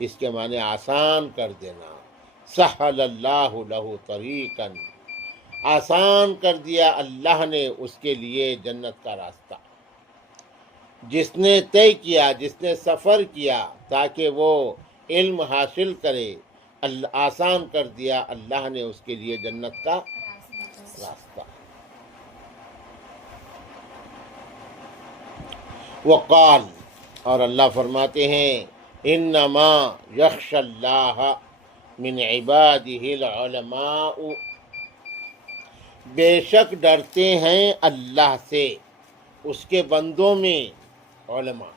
اس کے معنی آسان کر دینا، سہل اللہ لہ طریقا، آسان کر دیا اللہ نے اس کے لیے جنت کا راستہ، جس نے طے کیا، جس نے سفر کیا تاکہ وہ علم حاصل کرے، آسان کر دیا اللہ نے اس کے لیے جنت کا راستہ۔ وقال، اور اللہ فرماتے ہیں، انما یخش اللہ من عبادہ العلماء، بے شک ڈرتے ہیں اللہ سے اس کے بندوں میں علماء۔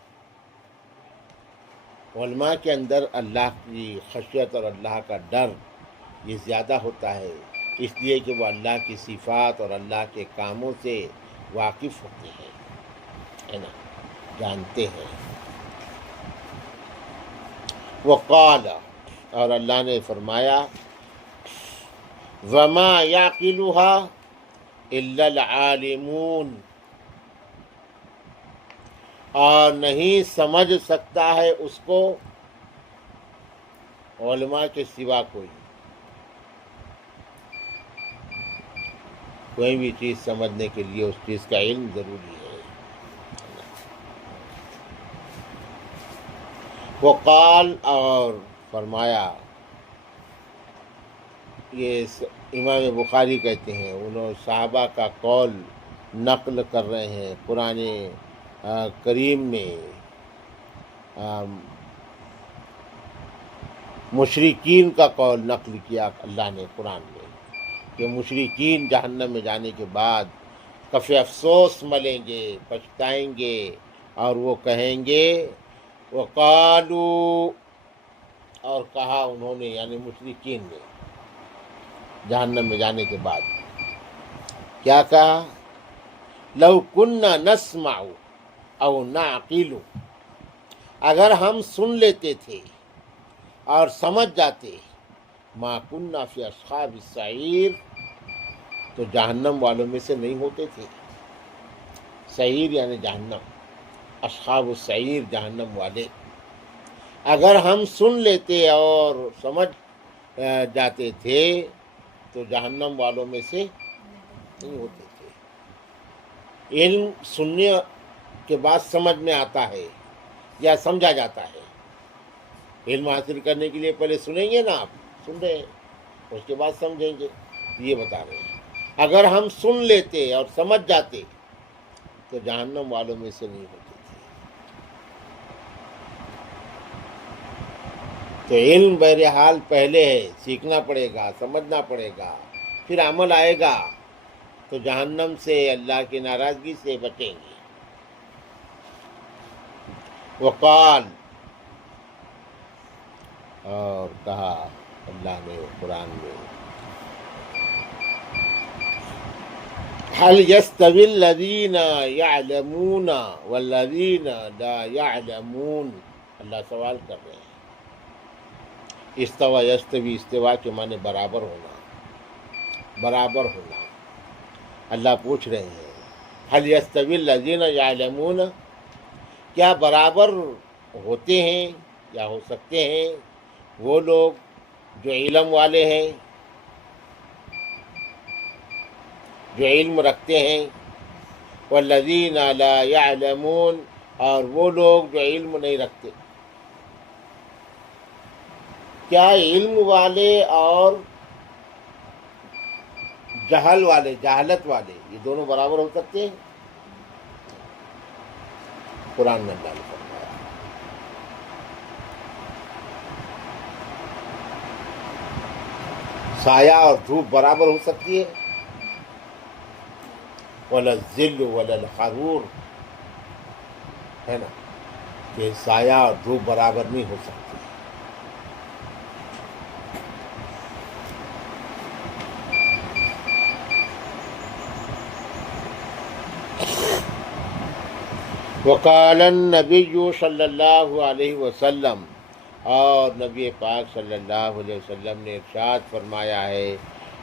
علماء کے اندر اللہ کی خشیت اور اللہ کا ڈر یہ زیادہ ہوتا ہے، اس لیے کہ وہ اللہ کی صفات اور اللہ کے کاموں سے واقف ہوتے ہیں، ہے نا، جانتے ہیں۔ وقال، اور اللہ نے فرمایا، وما يعقلها الا العالمون، اور نہیں سمجھ سکتا ہے اس کو علماء کے سوا کوئی بھی چیز سمجھنے کے لیے اس چیز کا علم ضروری ہے۔ وقال، اور فرمایا، یہ امام بخاری کہتے ہیں، انہوں صحابہ کا قول نقل کر رہے ہیں قرآن کریم میں، مشرکین کا قول نقل کیا اللہ نے قرآن میں، کہ مشرکین جہنم میں جانے کے بعد کفِ افسوس ملیں گے، پچھتائیں گے، اور وہ کہیں گے، وقالو، اور کہا انہوں نے، یعنی مشرکین نے جہنم میں جانے کے بعد کیا کہا، لو کننا نسمع او نعقل، اگر ہم سن لیتے تھے اور سمجھ جاتے، ما کننا فی اصحاب السعیر، تو جہنم والوں میں سے نہیں ہوتے تھے۔ سعیر یعنی جہنم، اصحاب السعیر جہنم والے، اگر ہم سن لیتے اور سمجھ جاتے تھے تو جہنم والوں میں سے نہیں ہوتے تھے۔ علم سننے کے بعد سمجھ میں آتا ہے یا سمجھا جاتا ہے۔ علم حاصل کرنے کے لیے پہلے سنیں گے نا، آپ سن رہے ہیں، اس کے بعد سمجھیں گے، یہ بتا رہے ہیں۔ اگر ہم سن لیتے اور سمجھ جاتے تو جہنم والوں میں سے نہیں ہوتے تھے۔ تو علم بہرحال پہلے ہے، سیکھنا پڑے گا، سمجھنا پڑے گا، پھر عمل آئے گا تو جہنم سے، اللہ کی ناراضگی سے بچیں گے۔ وقال، اور کہا اللہ نے قرآن میں، هل يستوي الذين يعلمون والذين لا يعلمون، اللہ سوال کر رہے ہیں۔ استوى یستوی، استوا کے معنی برابر ہونا، برابر ہونا، اللہ پوچھ رہے ہیں، هل يستوي الذين يعلمون، کیا برابر ہوتے ہیں یا ہو سکتے ہیں وہ لوگ جو علم والے ہیں، جو علم رکھتے ہیں، والذین لا یعلمون، اور وہ لوگ جو علم نہیں رکھتے، کیا علم والے اور جہل والے، جہالت والے، یہ دونوں برابر ہو سکتے ہیں؟ قرآن میں اللہ نے فرمایا۔ سایہ اور دھوپ برابر ہو سکتی ہے؟ ولا الظل ولا الحرور، ہے نا، کہ سایہ اور دھوپ برابر نہیں ہو سکتی۔ وقال النبی صلی اللہ علیہ وسلم، اور نبی پاک صلی اللہ علیہ وسلم نے ارشاد فرمایا ہے،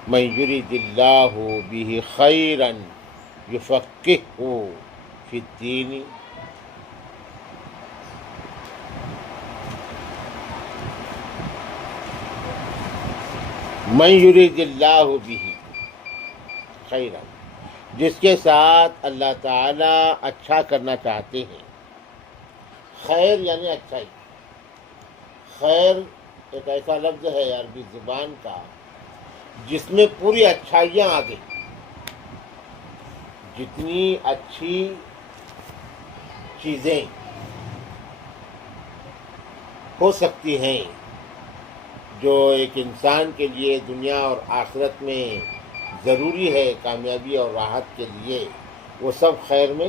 من یرید اللہ بہ خیرا یفقہہ فی الدین، من یرید اللہ بہ خیرا، جس کے ساتھ اللہ تعالیٰ اچھا کرنا چاہتے ہیں۔ خیر یعنی اچھائی۔ خیر ایک ایسا لفظ ہے عربی زبان کا جس میں پوری اچھائیاں آ گئی۔ جتنی اچھی چیزیں ہو سکتی ہیں جو ایک انسان کے لیے دنیا اور آخرت میں ضروری ہے کامیابی اور راحت کے لیے، وہ سب خیر میں،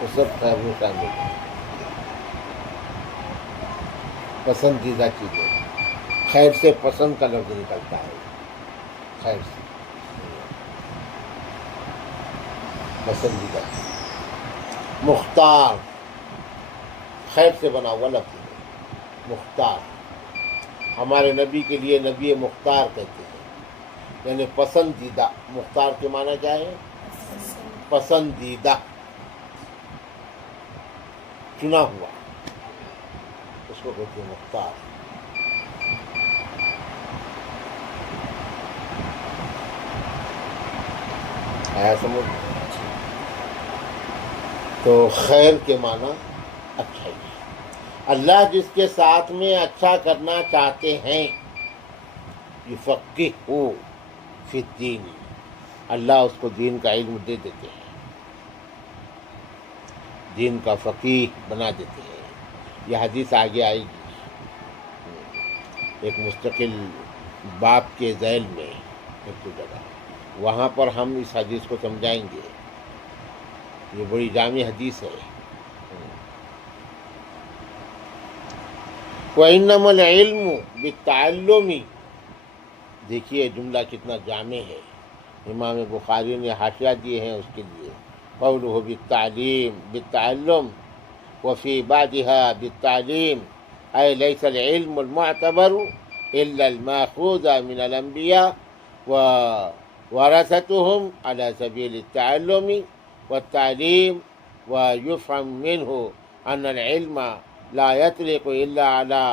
وہ سب خیر میں شامل ہے۔ پسندیدہ چیزیں، خیر سے پسند کا لفظ نکلتا ہے، خیر سے پسندیدہ چیز۔ مختار، خیر سے بنا ہوا لفظ ہے مختار۔ ہمارے نبی کے لیے نبی مختار کہتے ہیں، یعنی پسندیدہ۔ مختار کے معنی کیا ہے؟ پسندیدہ، چنا ہوا، اس کو کہتے ہیں مختار۔ آیا سمجھ؟ تو خیر کے معنی اچھائی۔ اللہ جس کے ساتھ میں اچھا کرنا چاہتے ہیں، یفقہہ فی الدین، اللہ اس کو دین کا علم دے دیتے ہیں، دین کا فقیہ بنا دیتے ہیں۔ یہ حدیث آگے آئے گی ایک مستقل باب کے ذیل میں ایک جگہ، وہاں پر ہم اس حدیث کو سمجھائیں گے۔ یہ بڑی جامع حدیث ہے۔ وَإِنَّمَا الْعِلْمُ بِالتَّعَلُّمِ، دیکھیے جملہ کتنا جامع ہے۔ امام بخاری نے حاشیہ دیے ہیں اس کے لیے، قولہ بالتعلیم بالتعلم وفی بعدها بالتعلیم، اے لیس العلم المعتبر الا الماخوذ من الانبیاء وورثتهم على سبیل التعلم والتعلیم، ويفهم منه ان العلم لا يطلق الا على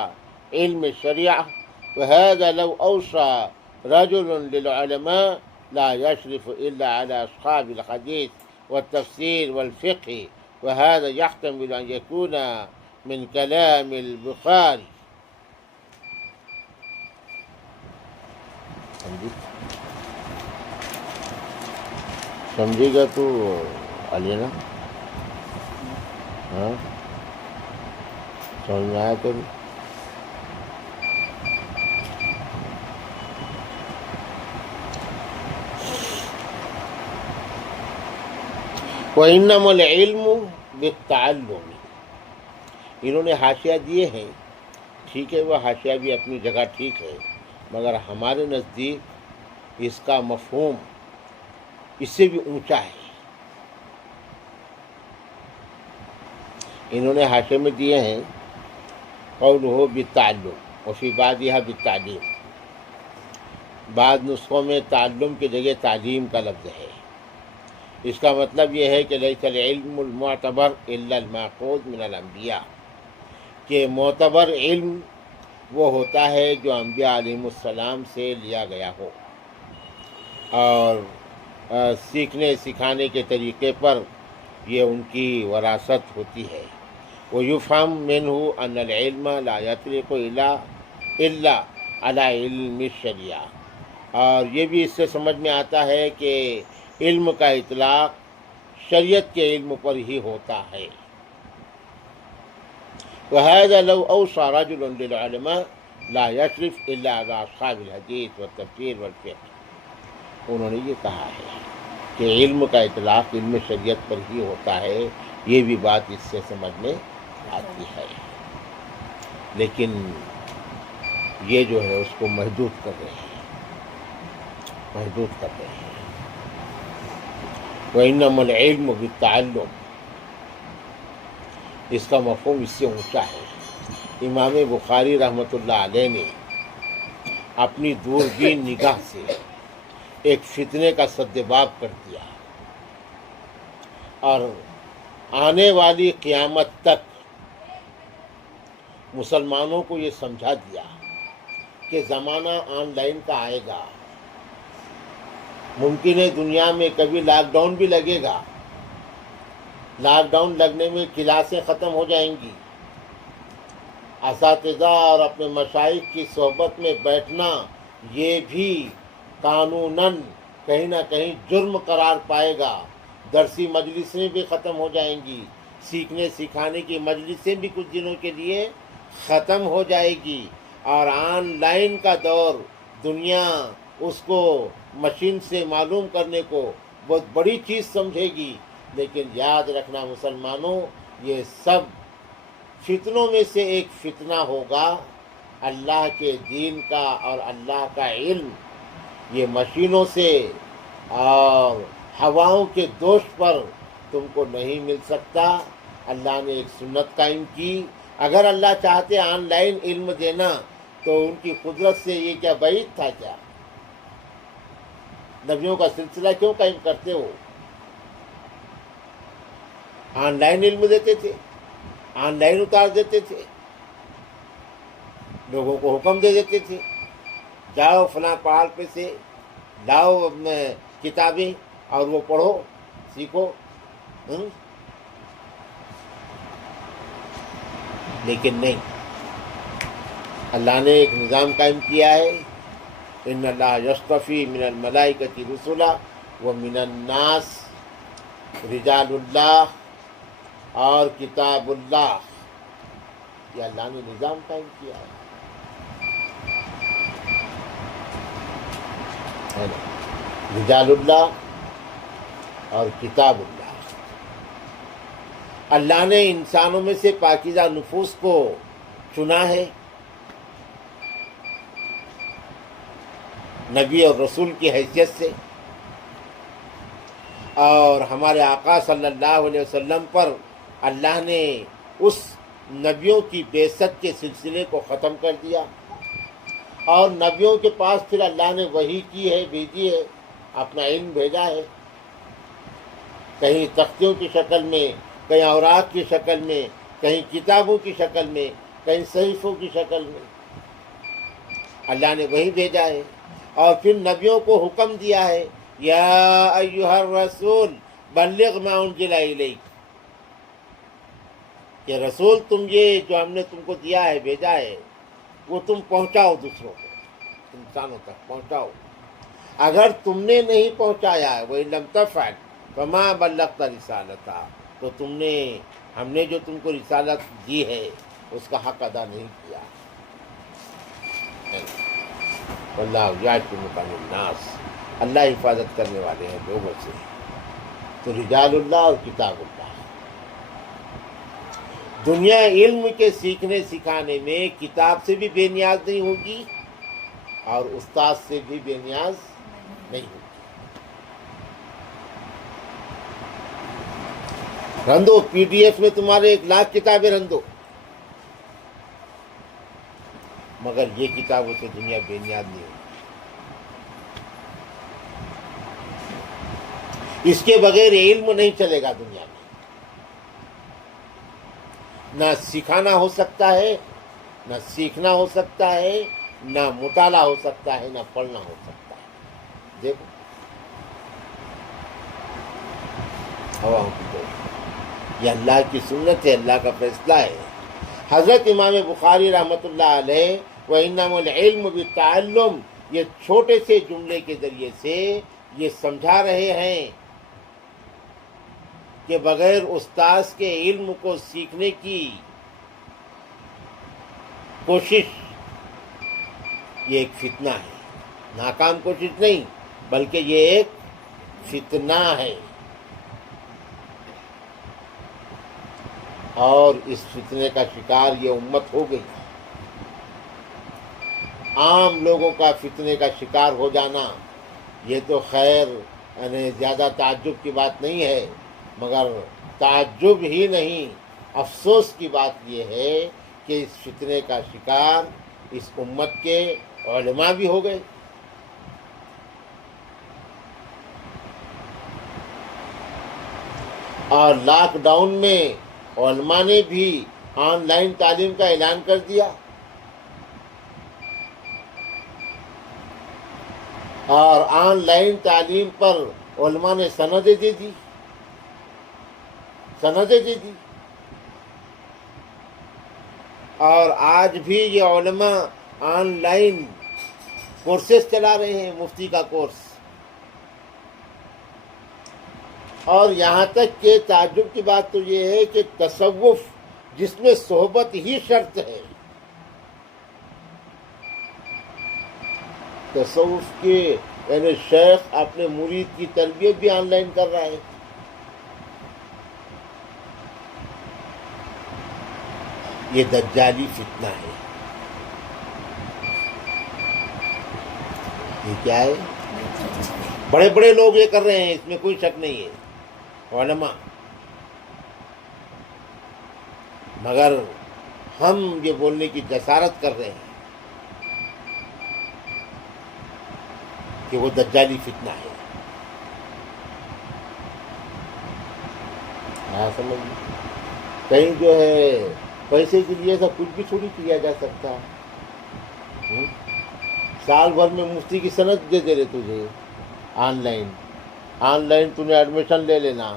علم الشریعہ، وهذا لو اوصى رجل للعلماء لا يشرف الا على اصحاب الحديث والتفسير والفقه، وهذا يحتمل ان يكون من كلام البخاري۔ سمجھے گا تو علینا؟ ہاں سمجھ میں آیا تو نہیں؟ وَإِنَّمَا الْعِلْمُ بِالتَّعَلُّمِ، انہوں نے حاشیہ دیے ہیں، ٹھیک ہے، وہ حاشیہ بھی اپنی جگہ ٹھیک ہے، مگر ہمارے نزدیک اس کا مفہوم اس سے بھی اونچا ہے۔ انہوں نے حاشیے میں دیے ہیں قولہ بالتعلم وفی بعدها بالتعلیم، بعض نسخوں میں تعلم کی جگہ تعلیم کا لفظ ہے۔ اس کا مطلب یہ ہے کہ لیس العلم المعتبر الا الماخوذ من الانبیاء، کہ معتبر علم وہ ہوتا ہے جو انبیاء علیہ السلام سے لیا گیا ہو، اور سیکھنے سکھانے کے طریقے پر یہ ان کی وراثت ہوتی ہے۔ وَيُفْهَمْ مِنْهُ أَنَّ الْعِلْمَ لَا يَطْلِقُ إِلَّا عَلَى عِلْمِ الشَّرِيعَةِ، اور یہ بھی اس سے سمجھ میں آتا ہے کہ علم کا اطلاق شریعت کے علم پر ہی ہوتا ہے۔ وَهَذَا لَوْ أَوْصَى رَجُلٌ لِلْعُلَمَاءِ، لا یشرف الا علی اصحاب الحدیث والتفسیر والفقہ. انہوں نے یہ کہا ہے کہ علم کا اطلاق علم شریعت پر ہی ہوتا ہے. یہ بھی بات اس سے سمجھ میں آتی ہے، لیکن یہ جو ہے اس کو محدود کر رہے ہیں، محدود کر رہے ہیں. وَإِنَّمَا الْعِلْمُ بِالتَّعَلُّمِ، اس کا مفہوم اس سے اونچا ہے. امام بخاری رحمۃ اللہ علیہ نے اپنی دوربین نگاہ سے ایک فتنے کا سدباب کر دیا اور آنے والی قیامت تک مسلمانوں کو یہ سمجھا دیا کہ زمانہ آن لائن کا آئے گا. ممکن ہے دنیا میں کبھی لاک ڈاؤن بھی لگے گا. لاک ڈاؤن لگنے میں کلاسیں ختم ہو جائیں گی. اساتذہ اور اپنے مشائخ کی صحبت میں بیٹھنا یہ بھی قانوناً کہیں نہ کہیں جرم قرار پائے گا. درسی مجلسیں بھی ختم ہو جائیں گی. سیکھنے سکھانے کی مجلسیں بھی کچھ دنوں کے لیے ختم ہو جائے گی. اور آن لائن کا دور دنیا اس کو مشین سے معلوم کرنے کو بہت بڑی چیز سمجھے گی. لیکن یاد رکھنا مسلمانوں، یہ سب فتنوں میں سے ایک فتنہ ہوگا. اللہ کے دین کا اور اللہ کا علم یہ مشینوں سے اور ہواؤں کے دوش پر تم کو نہیں مل سکتا. اللہ نے ایک سنت قائم کی. اگر اللہ چاہتے آن لائن علم دینا تو ان کی قدرت سے یہ کیا بعید تھا؟ کیا نبیوں کا سلسلہ کیوں قائم کرتے ہو؟ آن لائن علم دیتے تھے، آن لائن اتار دیتے تھے، لوگوں کو حکم دے دیتے تھے جاؤ فلاں پہاڑ پہ سے لاؤ کتابیں اور وہ پڑھو سیکھو. لیکن نہیں، اللہ نے ایک نظام قائم کیا ہے. ان اللہ یصطفی من الملائکۃ رسلا ومن الناس رجال اللہ اور کتاب اللہ. یہ اللہ نے نظام قائم کیا ہے. رجال اللہ اور کتاب اللہ. اللہ نے انسانوں میں سے پاکیزہ نفوس کو چنا ہے نبی اور رسول کی حیثیت سے، اور ہمارے آقا صلی اللہ علیہ وسلم پر اللہ نے اس نبیوں کی بعثت کے سلسلے کو ختم کر دیا. اور نبیوں کے پاس پھر اللہ نے وحی کی ہے، بھیجی ہے، اپنا علم بھیجا ہے. کہیں تختیوں کی شکل میں، کہیں اوراق کی شکل میں، کہیں کتابوں کی شکل میں، کہیں صحیفوں کی شکل میں اللہ نے وہی بھیجا ہے. اور پھر نبیوں کو حکم دیا ہے یا ایھا الرسول بلغ ما انزل الیک، کہ رسول تم یہ جو ہم نے تم کو دیا ہے، بھیجا ہے، وہ تم پہنچاؤ، دوسروں کو، انسانوں تک پہنچاؤ. اگر تم نے نہیں پہنچایا ہے وَإِن لَمْ تَفْعَلْ فَمَا بَلَّغْتَ رِسَالَتَهَا، تو ہم نے جو تم کو رسالت دی ہے اس کا حق ادا نہیں کیا. واللہ یعصمک من الناس، اللہ حفاظت کرنے والے ہیں لوگوں سے. تو رجال اللہ اور کتاب اللہ. دنیا علم کے سیکھنے سکھانے میں کتاب سے بھی بے نیاز نہیں ہوگی اور استاد سے بھی بے نیاز نہیں ہوگی. رندو پی ڈی ایف میں تمہارے 1,00,000 کتابیں رندو، مگر یہ کتابوں سے دنیا بے نیاز نہیں ہوگی. اس کے بغیر علم نہیں چلے گا دنیا میں. نہ سکھانا ہو سکتا ہے، نہ سیکھنا ہو سکتا ہے، نہ مطالعہ ہو سکتا ہے، نہ پڑھنا ہو سکتا ہے. دیکھو ہواؤں کی دوڑ، یہ اللہ کی سنت ہے، اللہ کا فیصلہ ہے. حضرت امام بخاری رحمۃ اللہ علیہ وَإِنَّمَا الْعِلْمُ بِالتَّعَلُّمِ، یہ چھوٹے سے جملے کے ذریعے سے یہ سمجھا رہے ہیں کہ بغیر استاذ کے علم کو سیکھنے کی کوشش یہ ایک فتنہ ہے، ناکام کوشش نہیں بلکہ یہ ایک فتنہ ہے، اور اس فتنے کا شکار یہ امت ہو گئی۔ عام لوگوں کا فتنے کا شکار ہو جانا یہ تو خیر یعنی زیادہ تعجب کی بات نہیں ہے، مگر تعجب ہی نہیں، افسوس کی بات یہ ہے کہ اس فتنے کا شکار اس امت کے علماء بھی ہو گئے۔ اور لاک ڈاؤن میں علماء نے بھی آن لائن تعلیم کا اعلان کر دیا، اور آن لائن تعلیم پر علماء نے سندیں دے دی، اور آج بھی یہ علماء آن لائن کورسز چلا رہے ہیں، مفتی کا کورس، اور یہاں تک کہ تعجب کی بات تو یہ ہے کہ تصوف جس میں صحبت ہی شرط ہے، تصوف کے یعنی شیخ اپنے مرید کی تربیت بھی آن لائن کر رہا ہے۔ یہ دجالی فتنہ ہے۔ یہ کیا ہے؟ بڑے بڑے لوگ یہ کر رہے ہیں، اس میں کوئی شک نہیں ہے، علماء، مگر ہم یہ بولنے کی جسارت کر رہے ہیں کہ وہ دجالی فتنہ ہے۔ ہاں سمجھ، کہیں جو ہے پیسے کے لیے تو کچھ بھی تھوڑی کیا جا سکتا۔ سال بھر میں مفتی کی سند دے رہے تجھے آن لائن تُو نے ایڈمیشن لے لینا،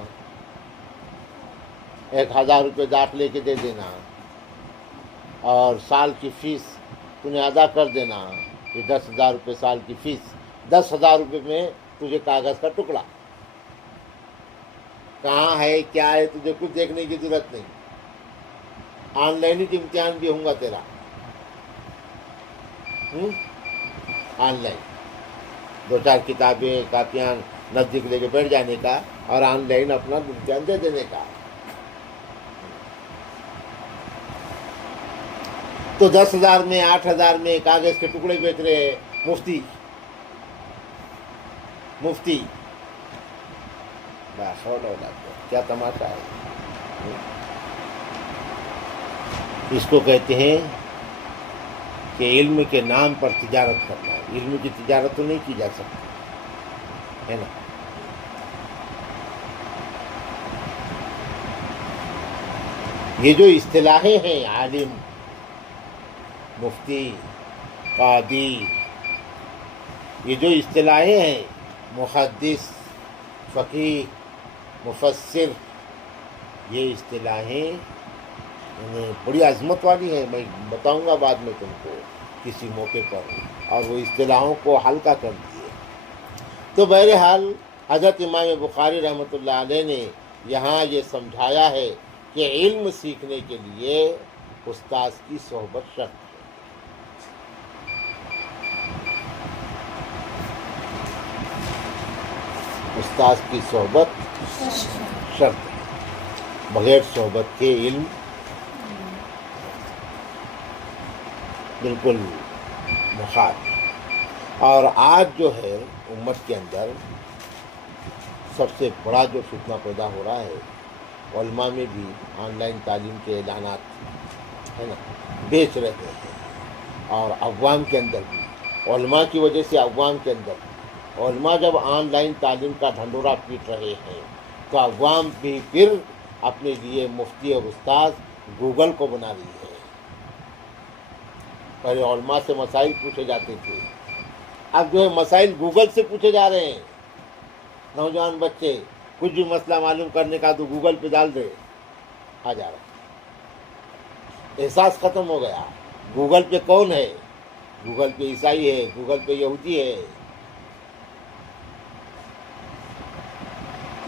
1000 روپے داخلے کے دے دینا، اور سال کی فیس تُو نے ادا کر دینا، یہ 10,000 روپے سال کی فیس، 10,000 روپے میں تجھے کاغذ کا ٹکڑا، کہاں ہے کیا ہے تجھے کچھ دیکھنے کی ضرورت نہیں، آن لائن ہی امتحان بھی ہوں گا تیرا، آن لائن 2-4 کتابیں کاپیاں نزدیک لے کے بیٹھ جانے کا اور آن لائن اپنا امتحان دے دینے کا۔ تو 10,000 میں 8,000 میں کاغذ کے ٹکڑے بیچ رہے ہیں مفتی، کیا تماشا ہے۔ اس کو کہتے ہیں کہ علم کے نام پر تجارت کرنا ہے۔ علم کی تجارت تو نہیں کی جا سکتی ہے نا۔ یہ جو اصطلاحیں ہیں، عالم، مفتی، قاضی، یہ جو اصطلاحیں ہیں، محدث، فقیہ، مفسر، یہ اصطلاحیں بڑی عظمت والی ہیں، میں بتاؤں گا بعد میں تم کو کسی موقع پر، اور وہ اصطلاحوں کو ہلکا کر دیے۔ تو بہرحال حضرت امام بخاری رحمۃ اللہ علیہ نے یہاں یہ سمجھایا ہے کہ علم سیکھنے کے لیے استاذ کی صحبت شرط ہے۔ استاذ کی صحبت شرط ہے، بغیر صحبت کے علم بالکل مخاط۔ اور آج جو ہے امت کے اندر سب سے بڑا جو فتنہ پیدا ہو رہا ہے، علماء میں بھی آن لائن تعلیم کے اعلانات ہے نا بیچ رہے ہیں، اور عوام کے اندر بھی، علماء کی وجہ سے عوام کے اندر، علماء جب آن لائن تعلیم کا ڈھنڈورا پیٹ رہے ہیں تو عوام بھی پھر اپنے لیے مفتی اور استاذ گوگل کو بنا رہی ہے۔ پہلے علماء سے مسائل پوچھے جاتے تھے، اب جو ہے مسائل گوگل سے پوچھے جا رہے ہیں۔ نوجوان بچے کچھ بھی مسئلہ معلوم کرنے کا تو گوگل پہ ڈال دے، آ جا رہا۔ احساس ختم ہو گیا، گوگل پہ کون ہے؟ گوگل پہ عیسائی ہے، گوگل پہ یہودی ہے۔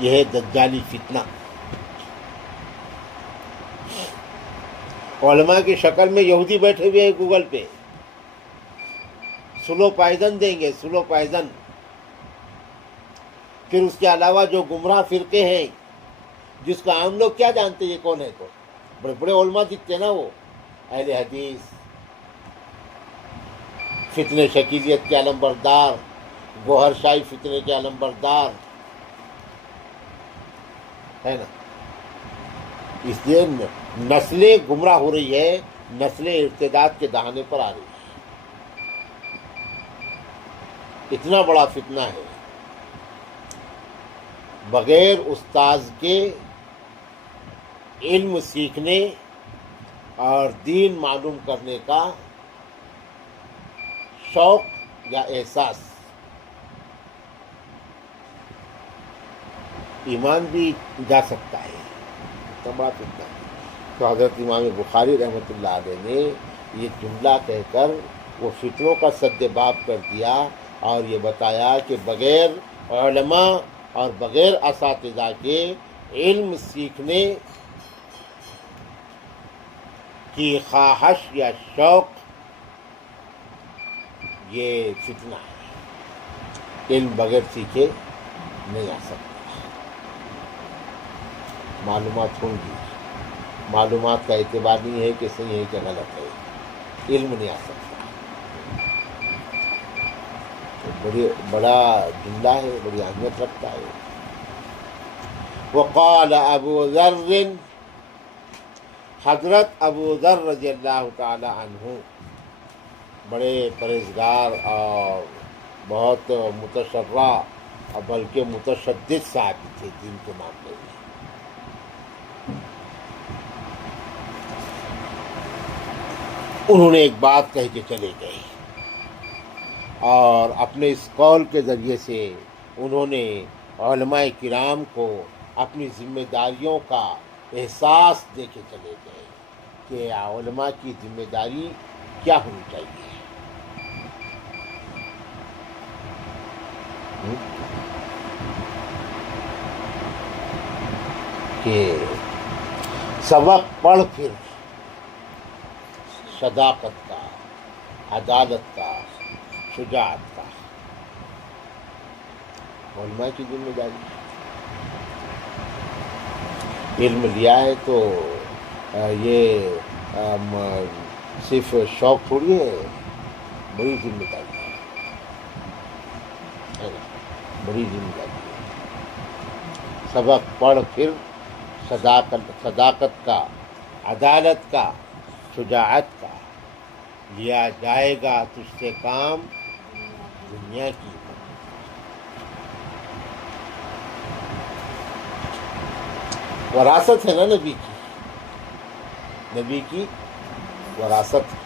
یہ ہے دجالی فتنہ، علماء کی شکل میں یہودی بیٹھے ہوئے ہیں گوگل پہ، سلو پائزن دیں گے، سلو پائزن۔ پھر اس کے علاوہ جو گمراہ فرقے ہیں، جس کا عام لوگ کیا جانتے یہ کون ہے، تو بڑے بڑے علماء دکھتے نا، وہ اہل حدیث، فتنے شکیلیت کے علم بردار، گوہر شاہی فتنے کے علم بردار ہے نا۔ اس لیے نسلیں گمراہ ہو رہی ہے، نسلیں ارتداد کے دہانے پر آ رہی ہے، اتنا بڑا فتنہ ہے۔ بغیر استاذ کے علم سیکھنے اور دین معلوم کرنے کا شوق یا احساس، ایمان بھی جا سکتا ہے، اتنا بڑا فتنہ ہے۔ تو حضرت امام بخاری رحمۃ اللہ علیہ نے یہ جملہ کہہ کر وہ فتنوں کا سد باب کر دیا، اور یہ بتایا کہ بغیر علماء اور بغیر اساتذہ کے علم سیکھنے کی خواہش یا شوق یہ فتنہ ہے، علم بغیر سیکھے نہیں آ سکتا۔ معلومات ہوں گی، معلومات کا اعتبار نہیں ہے کہ صحیح ہے کہ غلط ہے، علم نہیں آ سکتا۔ بڑا جملہ ہے، بڑی اہمیت رکھتا ہے۔ وقال ابو ذر، حضرت ابو ذر رضی اللہ تعالی عنہ بڑے پرہیزگار اور بہت متشرع اور بلکہ متشدد صحابی تھے دین کے معاملے میں۔ انہوں نے ایک بات کہہ کے چلے گئے، اور اپنے اس قول کے ذریعے سے انہوں نے علماء کرام کو اپنی ذمہ داریوں کا احساس دے کے چلے گئے کہ علماء کی ذمہ داری کیا ہونی چاہیے۔ کہ سبق پڑھ پھر صداقت کا، عدالت کا، شجاعت کا، علماء کی ذمہ داری۔ علم لیا ہے تو یہ صرف شوق تھوڑی ہے، بڑی ذمہ داری ہے، بڑی ذمہ داری ہے۔ سبق پڑھ پھر صداقت کا، عدالت کا، شجاعت کا، لیا جائے گا تجھ سے کام دنیا کی۔ وراثت ہے نا نبی کی، نبی کی وراثت ہے۔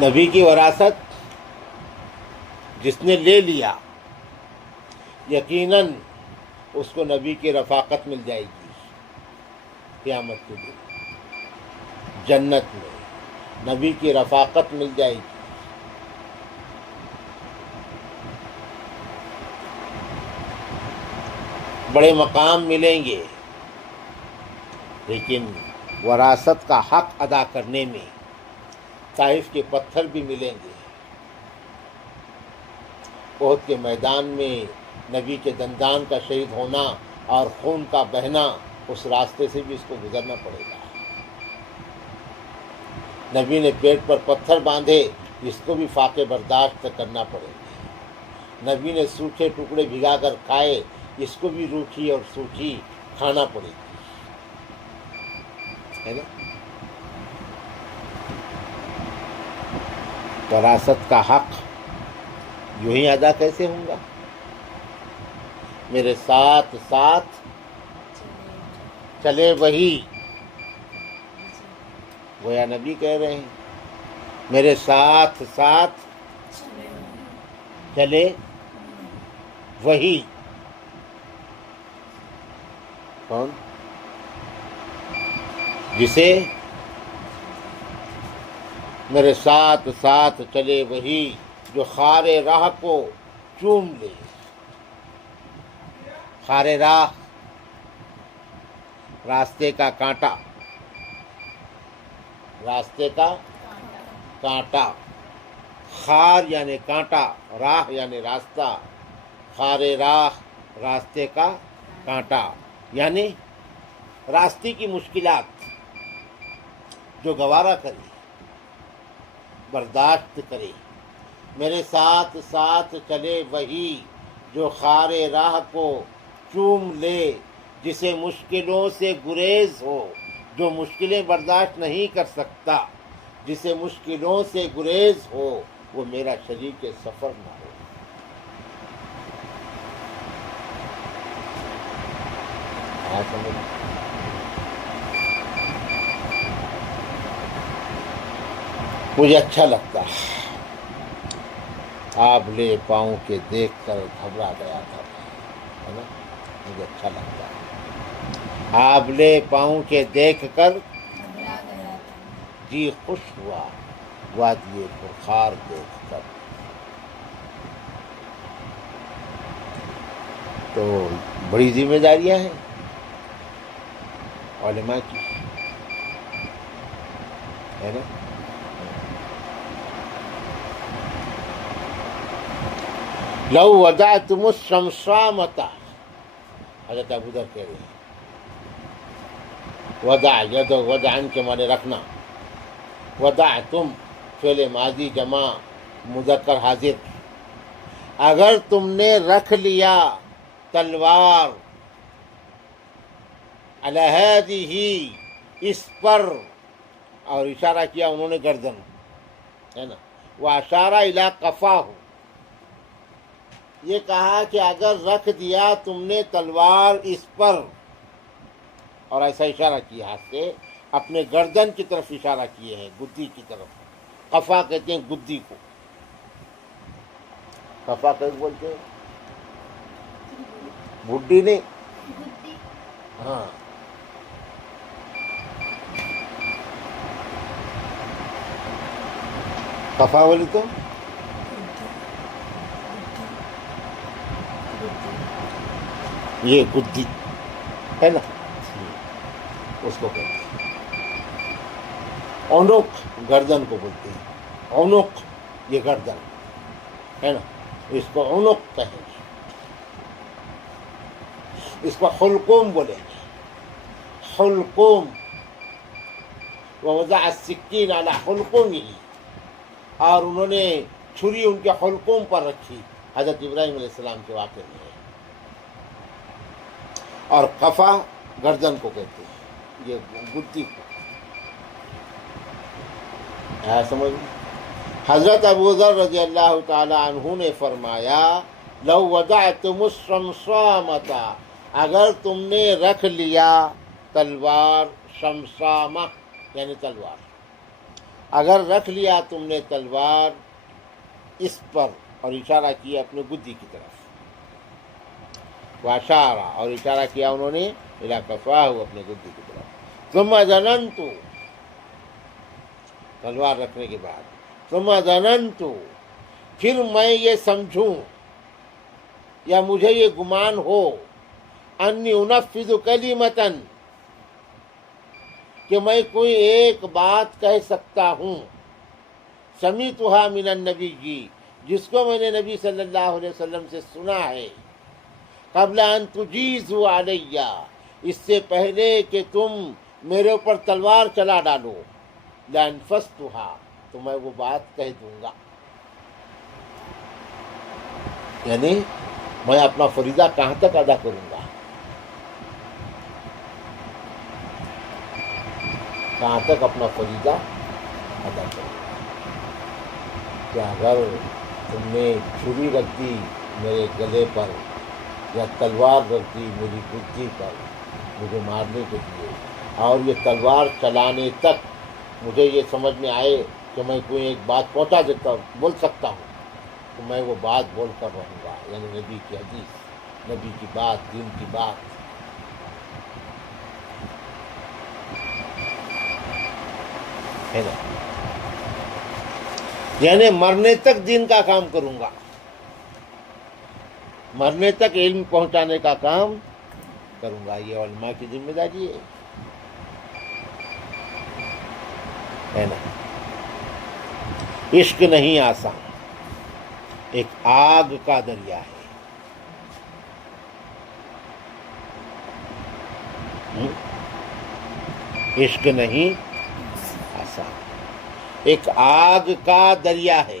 نبی کی وراثت جس نے لے لیا، یقیناً اس کو نبی کی رفاقت مل جائے گی قیامت کے دن، جنت میں نبی کی رفاقت مل جائے گی۔ بڑے مقام ملیں گے، لیکن وراثت کا حق ادا کرنے میں طائف کے پتھر بھی ملیں گے۔ احد کے میدان میں نبی کے دندان کا شہید ہونا اور خون کا بہنا، اس راستے سے بھی اس کو گزرنا پڑے گا۔ نبی نے پیٹ پر پتھر باندھے، اس کو بھی فاقے برداشت کرنا پڑے گا۔ نبی نے سوکھے ٹکڑے بھگا کر کھائے، اس کو بھی روکھی اور سوکھی کھانا پڑے گی، ہے نا۔ وراثت کا حق یوں ہی ادا کیسے ہوں گا؟ میرے ساتھ ساتھ چلے وہی، گویا نبی کہہ رہے ہیں میرے ساتھ ساتھ چلے وہی۔ کون؟ جسے میرے ساتھ ساتھ چلے وہی جو خار راہ کو چوم لے۔ خار راہ، راستے کا کانٹا، راستے کا کانٹا، خار یعنی کانٹا، راہ یعنی راستہ، خار راہ راستے کا کانٹا، یعنی راستے کی مشکلات جو گوارا کرے، برداشت کرے، میرے ساتھ ساتھ چلے وہی جو خار راہ کو چوم لے، جسے مشکلوں سے گریز ہو، جو مشکلیں برداشت نہیں کر سکتا، جسے مشکلوں سے گریز ہو، وہ میرا شریک سفر نہ ہو۔ مجھے اچھا لگتا، آبلے پاؤں کے دیکھ کر گھبرا گیا تھا، ہے نا؟ مجھے اچھا لگتا، آبلے پاؤں کے دیکھ کر جی خوش ہوا، وادی پرخار دیکھ کر۔ تو بڑی ذمہ داریاں ہیں علماء کی، ہے نا؟ لو وضعتم الشمشامۃ، حضرت ابو ذر کہہ رہے ہیں، وضع ید وضعن کے معنی رکھنا، وضعتم فعل ماضی جمع مذکر حاضر، اگر تم نے رکھ لیا تلوار، علی ہذہ اس پر، اور اشارہ کیا انہوں نے گردن، ہے نا، واشارہ الی قفاہ، یہ کہا کہ اگر رکھ دیا تم نے تلوار اس پر، اور ایسا اشارہ کیا ہاتھ سے، اپنے گردن کی طرف اشارہ کیے ہیں، گدی کی طرف، قفا کہتے ہیں گدی کو، قفا کیسے بولتے ہیں؟ بڈی نہیں، ہاں، قفا بولی تو یہ گدی ہے نا، اس کو کہتے ہیں اونک، گردن کو بولتے ہیں اونک، یہ گردن ہے نا، اس کو اونک کہیں گے، اس کو حلقوم بولیں گے، حلقوم، ووضع السکین علی حلقومہ، اور انہوں نے چھری ان کے حلقوم پر رکھی، حضرت ابراہیم علیہ السلام کے واقعے میں ہے۔ اور قفا گردن کو کہتے ہیں، یہ گدی کو، سمجھ۔ حضرت ابو ذر رضی اللہ تعالی عنہ نے فرمایا، لو وضعتم الشمشامۃ، اگر تم نے رکھ لیا تلوار، شمشامہ یعنی تلوار، اگر رکھ لیا تم نے تلوار اس پر، اور اشارہ کیا اپنے گدی کی طرف، واشارہ، اور اشارہ کیا انہوں نے الی قفاہ، اپنے گدی کی طرف، ثم ظننت، تلوار رکھنے کے بعد، ثم ظننت، پھر میں یہ سمجھوں یا مجھے یہ گمان ہو، انی انفذ کلمۃ، کہ میں کوئی ایک بات کہہ سکتا ہوں، سمیعتھا من النبی، جس کو میں نے نبی صلی اللہ علیہ وسلم سے سنا ہے، قبل ان تجیزوا علیہ، اس سے پہلے کہ تم میرے اوپر تلوار چلا ڈالو، لانفذتھا، تو میں وہ بات کہہ دوں گا، یعنی میں اپنا فریضہ کہاں تک ادا کروں گا، کہاں تک اپنا فریضہ ادا کروں گا، کہ اگر تم نے چھری رکھ دی میرے گلے پر، یا تلوار رکھ دی میری گدی پر مجھے مارنے کے لیے، اور یہ تلوار چلانے تک مجھے یہ سمجھ میں آئے کہ میں کوئی ایک بات پہنچا دیتا ہوں، بول سکتا ہوں، تو میں وہ بات بول کر رہوں گا، یعنی نبی کی حدیث، نبی کی بات، دین کی بات، ہے نا، یعنی مرنے تک دین کا کام کروں گا، مرنے تک علم پہنچانے کا کام کروں گا، یہ علماء کی ذمہ داری ہے۔ ہے نا. عشق نہیں آسان، ایک آگ کا دریا ہے. عشق نہیں آسان، ایک آگ کا دریا ہے.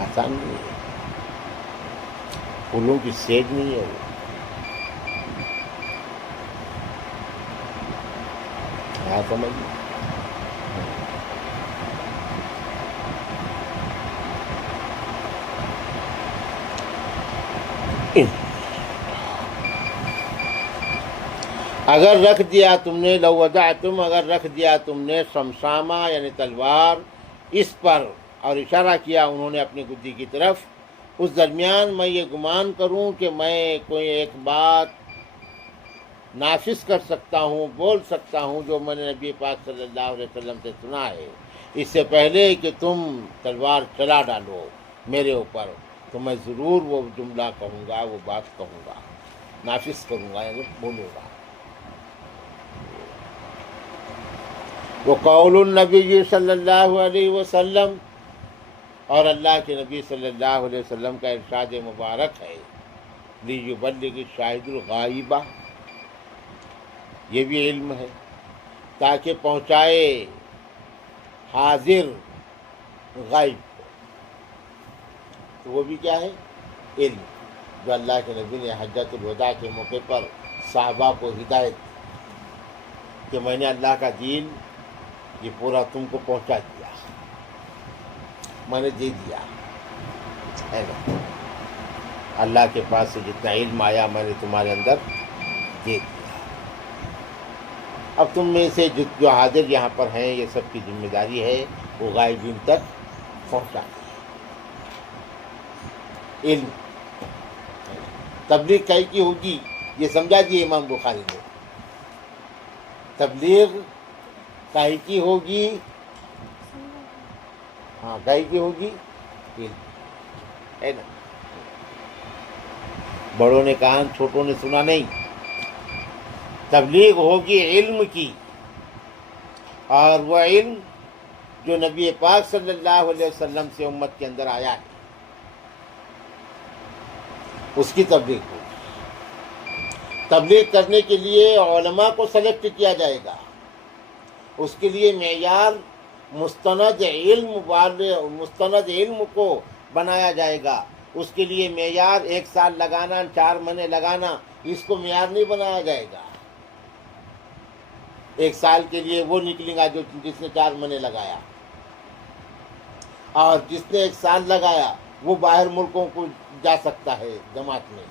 آسان نہیں ہے، پھولوں کی سیج نہیں ہے وہ. سمجھ اگر رکھ دیا تم نے، لو وضعتم، اگر رکھ دیا تم نے شمشامہ یعنی تلوار اس پر، اور اشارہ کیا انہوں نے اپنی گدی کی طرف، اس درمیان میں یہ گمان کروں کہ میں کوئی ایک بات نافذ کر سکتا ہوں، بول سکتا ہوں جو میں نے نبی پاک صلی اللہ علیہ وسلم سے سنا ہے، اس سے پہلے کہ تم تلوار چلا ڈالو میرے اوپر، تو میں ضرور وہ جملہ کہوں گا، وہ بات کہوں گا، نافذ کروں گا یعنی بولوں گا. وہ قول النبی صلی اللہ علیہ وسلم، اور اللہ کے نبی صلی اللہ علیہ وسلم کا ارشاد مبارک ہے، لیبلغ الشاہد الغائبہ، یہ بھی علم ہے، تاکہ پہنچائے حاضر غائب کو. تو وہ بھی کیا ہے؟ علم، جو اللہ کے نبی نے حجۃ الوداع کے موقع پر صحابہ کو ہدایت کہ میں نے اللہ کا دین یہ پورا تم کو پہنچا دیا، میں نے دے دیا ہے نا. اللہ کے پاس سے جتنا علم آیا میں نے تمہارے اندر دے دیا. اب تم میں سے جو حاضر یہاں پر ہیں، یہ سب کی ذمہ داری ہے وہ غائبین تک پہنچانا. علم تبلیغ کئی کی ہوگی یہ سمجھا دیے امام بخاری نے. تبلیغ کئی کی ہوگی، ہاں کئی کی ہوگی، علم ہے نا. بڑوں نے کہا چھوٹوں نے سنا نہیں. تبلیغ ہوگی علم کی، اور وہ علم جو نبی پاک صلی اللہ علیہ وسلم سے امت کے اندر آیا ہے اس کی تبلیغ ہوگی. تبلیغ کرنے کے لیے علماء کو سلیکٹ کیا جائے گا، اس کے لیے معیار مستند علم کو بنایا جائے گا. اس کے لیے معیار 1 سال لگانا، 4 مہینے لگانا، اس کو معیار نہیں بنایا جائے گا. 1 سال کے لیے وہ نکلے گا جس نے 4 مہینے لگایا، اور جس نے 1 سال لگایا وہ باہر ملکوں کو جا سکتا ہے جماعت میں.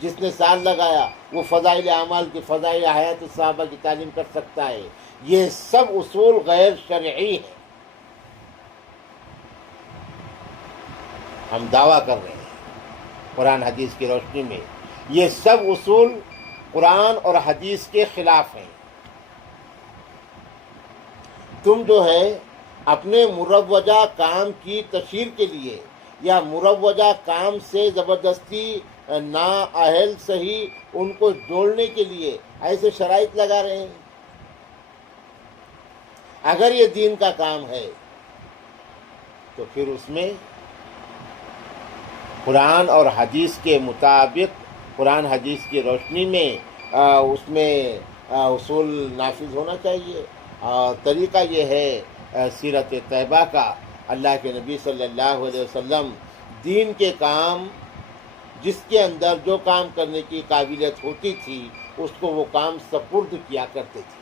جس نے سال لگایا وہ فضائل اعمال کی، فضائل حیات صحابہ کی تعلیم کر سکتا ہے. یہ سب اصول غیر شرعی ہیں. ہم دعویٰ کر رہے ہیں قرآن حدیث کی روشنی میں یہ سب اصول قرآن اور حدیث کے خلاف ہیں. تم جو ہے اپنے مروجہ کام کی تشہیر کے لیے یا مروجہ کام سے زبردستی نااہل صحیح ان کو جوڑنے کے لیے ایسے شرائط لگا رہے ہیں. اگر یہ دین کا کام ہے تو پھر اس میں قرآن اور حدیث کے مطابق، قرآن حدیث کی روشنی میں اس میں اصول نافذ ہونا چاہیے. اور طریقہ یہ ہے سیرت طیبہ کا. اللہ کے نبی صلی اللہ علیہ وسلم دین کے کام، جس کے اندر جو کام کرنے کی قابلیت ہوتی تھی اس کو وہ کام سپرد کیا کرتے تھے.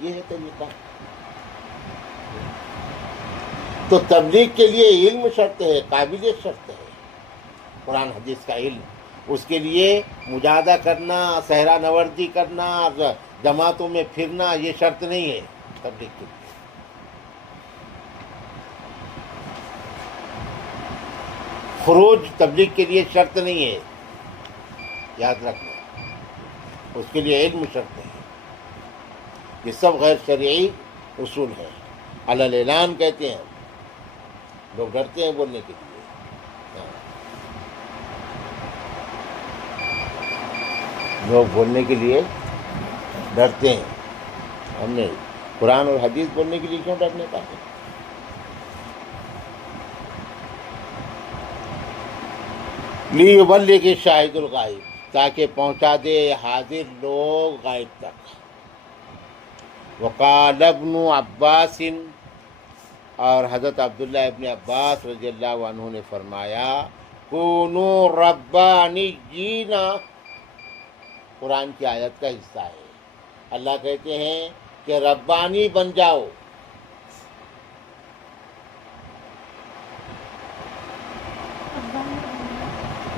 یہ ہے طریقہ. تو تبلیغ کے لیے علم شرط ہے، قابلیت شرط ہے، قرآن حدیث کا علم. اس کے لیے مجاہدہ کرنا، صحرا نوردی کرنا، جماعتوں میں پھرنا یہ شرط نہیں ہے تبلیغ کے لیے. خروج تبلیغ کے لیے شرط نہیں ہے، یاد رکھنا. اس کے لیے علم شرط ہے. یہ سب غیر شرعی اصول ہیں. علی الاعلان کہتے ہیں، لوگ ڈرتے ہیں بولنے کے لیے. لوگ بولنے کے لیے ڈرتے ہیں. ہم نے قرآن اور حدیث بولنے کے لیے کیوں ڈرنے پاتے؟ لیبلغ الشاہد الغائب، تاکہ پہنچا دے حاضر لوگ غائب تک. وقال ابن عباس، اور حضرت عبداللہ ابن عباس رضی اللہ عنہ نے فرمایا، کونو ربانیین، قرآن کی آیت کا حصہ ہے. اللہ کہتے ہیں کہ ربانی بن جاؤ.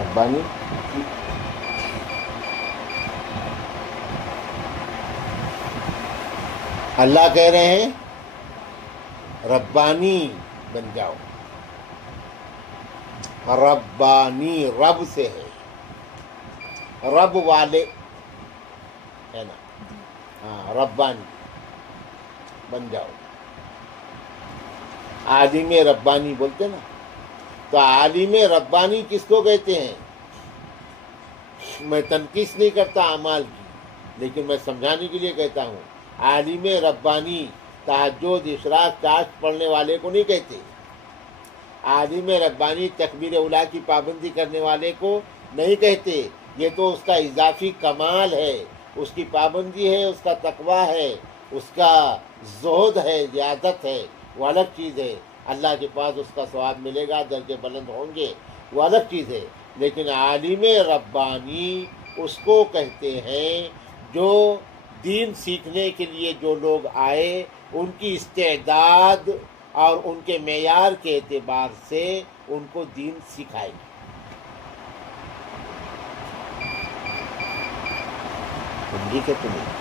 ربانی اللہ کہہ رہے ہیں ربانی بن جاؤ. ربانی رب سے ہے، رب والے ہے نا. ہاں، ربانی بن جاؤ. عالم ربانی بولتے نا، تو عالم ربانی کس کو کہتے ہیں؟ میں تنقیص نہیں کرتا اعمال کی، لیکن میں سمجھانے کے لیے کہتا ہوں. عالم ربانی تہجد، اشراق، چاشت پڑھنے والے کو نہیں کہتے. عالم ربانی تکبیر اولیٰ کی پابندی کرنے والے کو نہیں کہتے. یہ تو اس کا اضافی کمال ہے، اس کی پابندی ہے، اس کا تقوی ہے، اس کا زہد ہے، زیادت ہے، وہ الگ چیز ہے. اللہ کے پاس اس کا ثواب ملے گا، درجے بلند ہوں گے، وہ الگ چیز ہے. لیکن عالم ربانی اس کو کہتے ہیں جو دین سیکھنے کے لیے جو لوگ آئے، ان کی استعداد اور ان کے معیار کے اعتبار سے ان کو دین سکھائے گی. سمجھی کہ تمہیں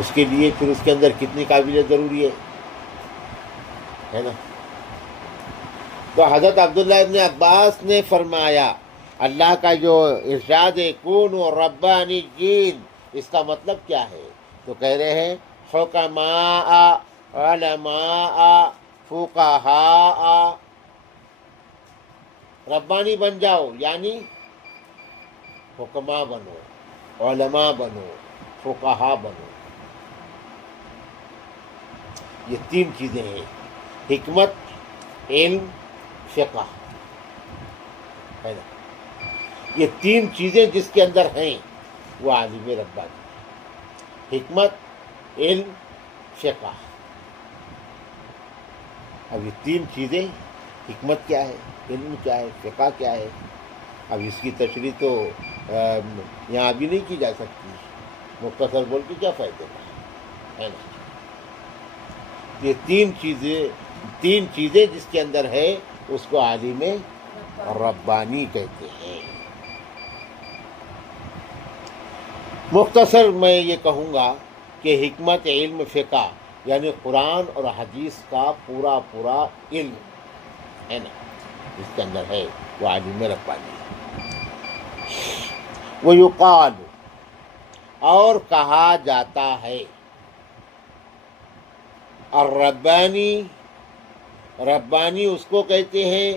اس کے لیے پھر اس کے اندر کتنی قابلیت ضروری ہے نا. تو حضرت عبداللہ ابن عباس نے فرمایا، اللہ کا جو ارشاد ہے کونوا ربانیین، اس کا مطلب کیا ہے؟ تو کہہ رہے ہیں حکماء، علماء، فقہاء. ربانی بن جاؤ یعنی حکماء بنو، علماء بنو، فقہاء بنو. یہ تین چیزیں ہیں، حکمت، علم، فقہ، ہے نا. یہ تین چیزیں جس کے اندر ہیں وہ عالم ربانی. حکمت، علم، فقہ. اب یہ تین چیزیں، حکمت کیا ہے، علم کیا ہے، فقہ کیا ہے، اب اس کی تشریح تو یہاں ابھی نہیں کی جا سکتی. مختصر بول کے کیا فائدہ ہے نا. یہ تین چیزیں جس کے اندر ہے اس کو عالم ربانی کہتے ہیں. مختصر میں یہ کہوں گا کہ حکمت، علم، فقہ یعنی قرآن اور حدیث کا پورا علم ہے نا جس کے اندر ہے وہ عالم ربانی ہے. ویقال، اور کہا جاتا ہے، الربانی، ربانی اس کو کہتے ہیں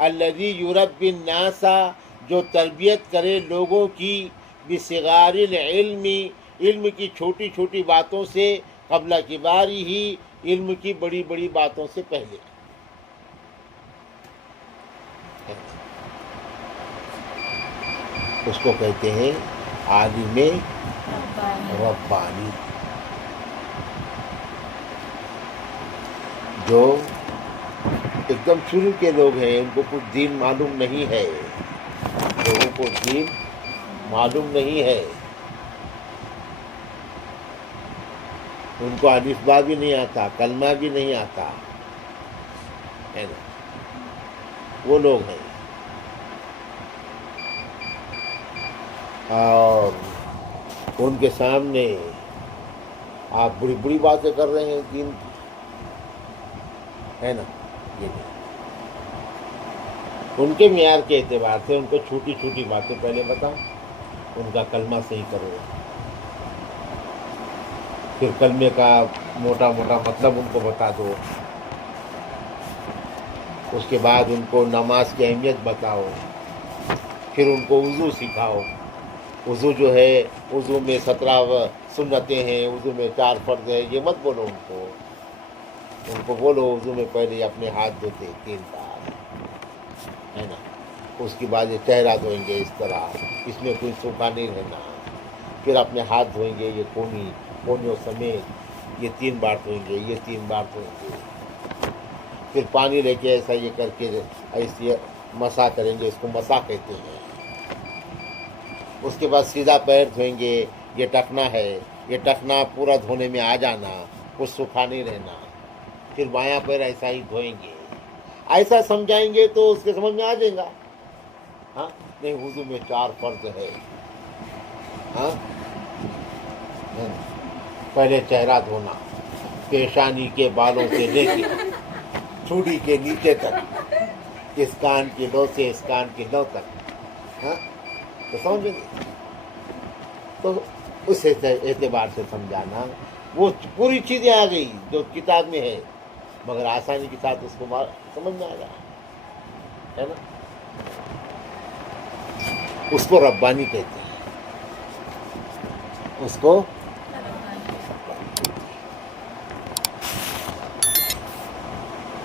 الذی یربی الناس، جو تربیت کرے لوگوں کی، بصغار العلم، علم کی چھوٹی چھوٹی باتوں سے، قبل کباری ہی، علم کی بڑی بڑی باتوں سے پہلے. اس کو کہتے ہیں عالم ربانی. جو ایک دم شروع کے لوگ ہیں، ان کو کچھ دین معلوم نہیں ہے، لوگوں کو دین معلوم نہیں ہے، ان کو الف با بھی نہیں آتا، کلمہ بھی نہیں آتا ہے نا. وہ لوگ ہیں. اور ان کے سامنے آپ بڑی بڑی باتیں کر رہے ہیں دین کی، ہے نا. یہ نہیں، ان کے معیار کے اعتبار سے ان کو چھوٹی چھوٹی باتیں پہلے بتاؤ، ان کا کلمہ صحیح کرو، پھر کلمے کا موٹا موٹا مطلب ان کو بتا دو، اس کے بعد ان کو نماز کی اہمیت بتاؤ، پھر ان کو وضو سکھاؤ. وضو جو ہے، وضو میں 17 سنتیں ہیں، وضو میں 4 فرض ہے، یہ مت بولو ان کو بولو وضو میں پہلے اپنے ہاتھ دھوتے 3 بار، ہے نا، اس کے بعد یہ چہرہ دھوئیں گے اس طرح، اس میں کوئی سوکھا نہیں رہنا، پھر اپنے ہاتھ دھوئیں گے یہ کونیوں سمیت، یہ 3 بار دھوئیں گے، یہ 3 بار دھوئیں گے، پھر پانی لے کے ایسا یہ کر کے ایسے مسا کریں گے، اس کو مسا کہتے ہیں۔ اس کے بعد سیدھا پیر دھوئیں گے، یہ ٹخنا ہے، یہ ٹخنا پورا دھونے میں آ جانا، کچھ سوکھا نہیں رہنا، پھر بایاں پیر ایسا ہی دھوئیں گے، ایسا سمجھائیں گے تو اس کے سمجھ میں آ جائے گا۔ ہاں نہیں، وضو میں 4 فرض ہے۔ ہاں پہلے چہرہ دھونا، پیشانی کے بالوں سے لے کے چوڑی کے نیچے تک، اس کان کی لو سے اس کان کی لو تک، ہاں تو سمجھ گئے؟ تو اس اعتبار سے سمجھانا، وہ پوری چیزیں آ گئی جو کتاب میں ہے، مگر آسانی کے ساتھ اس کو سمجھ میں آ رہا ہے نا۔ اس کو ربانی کہتے ہیں، اس کو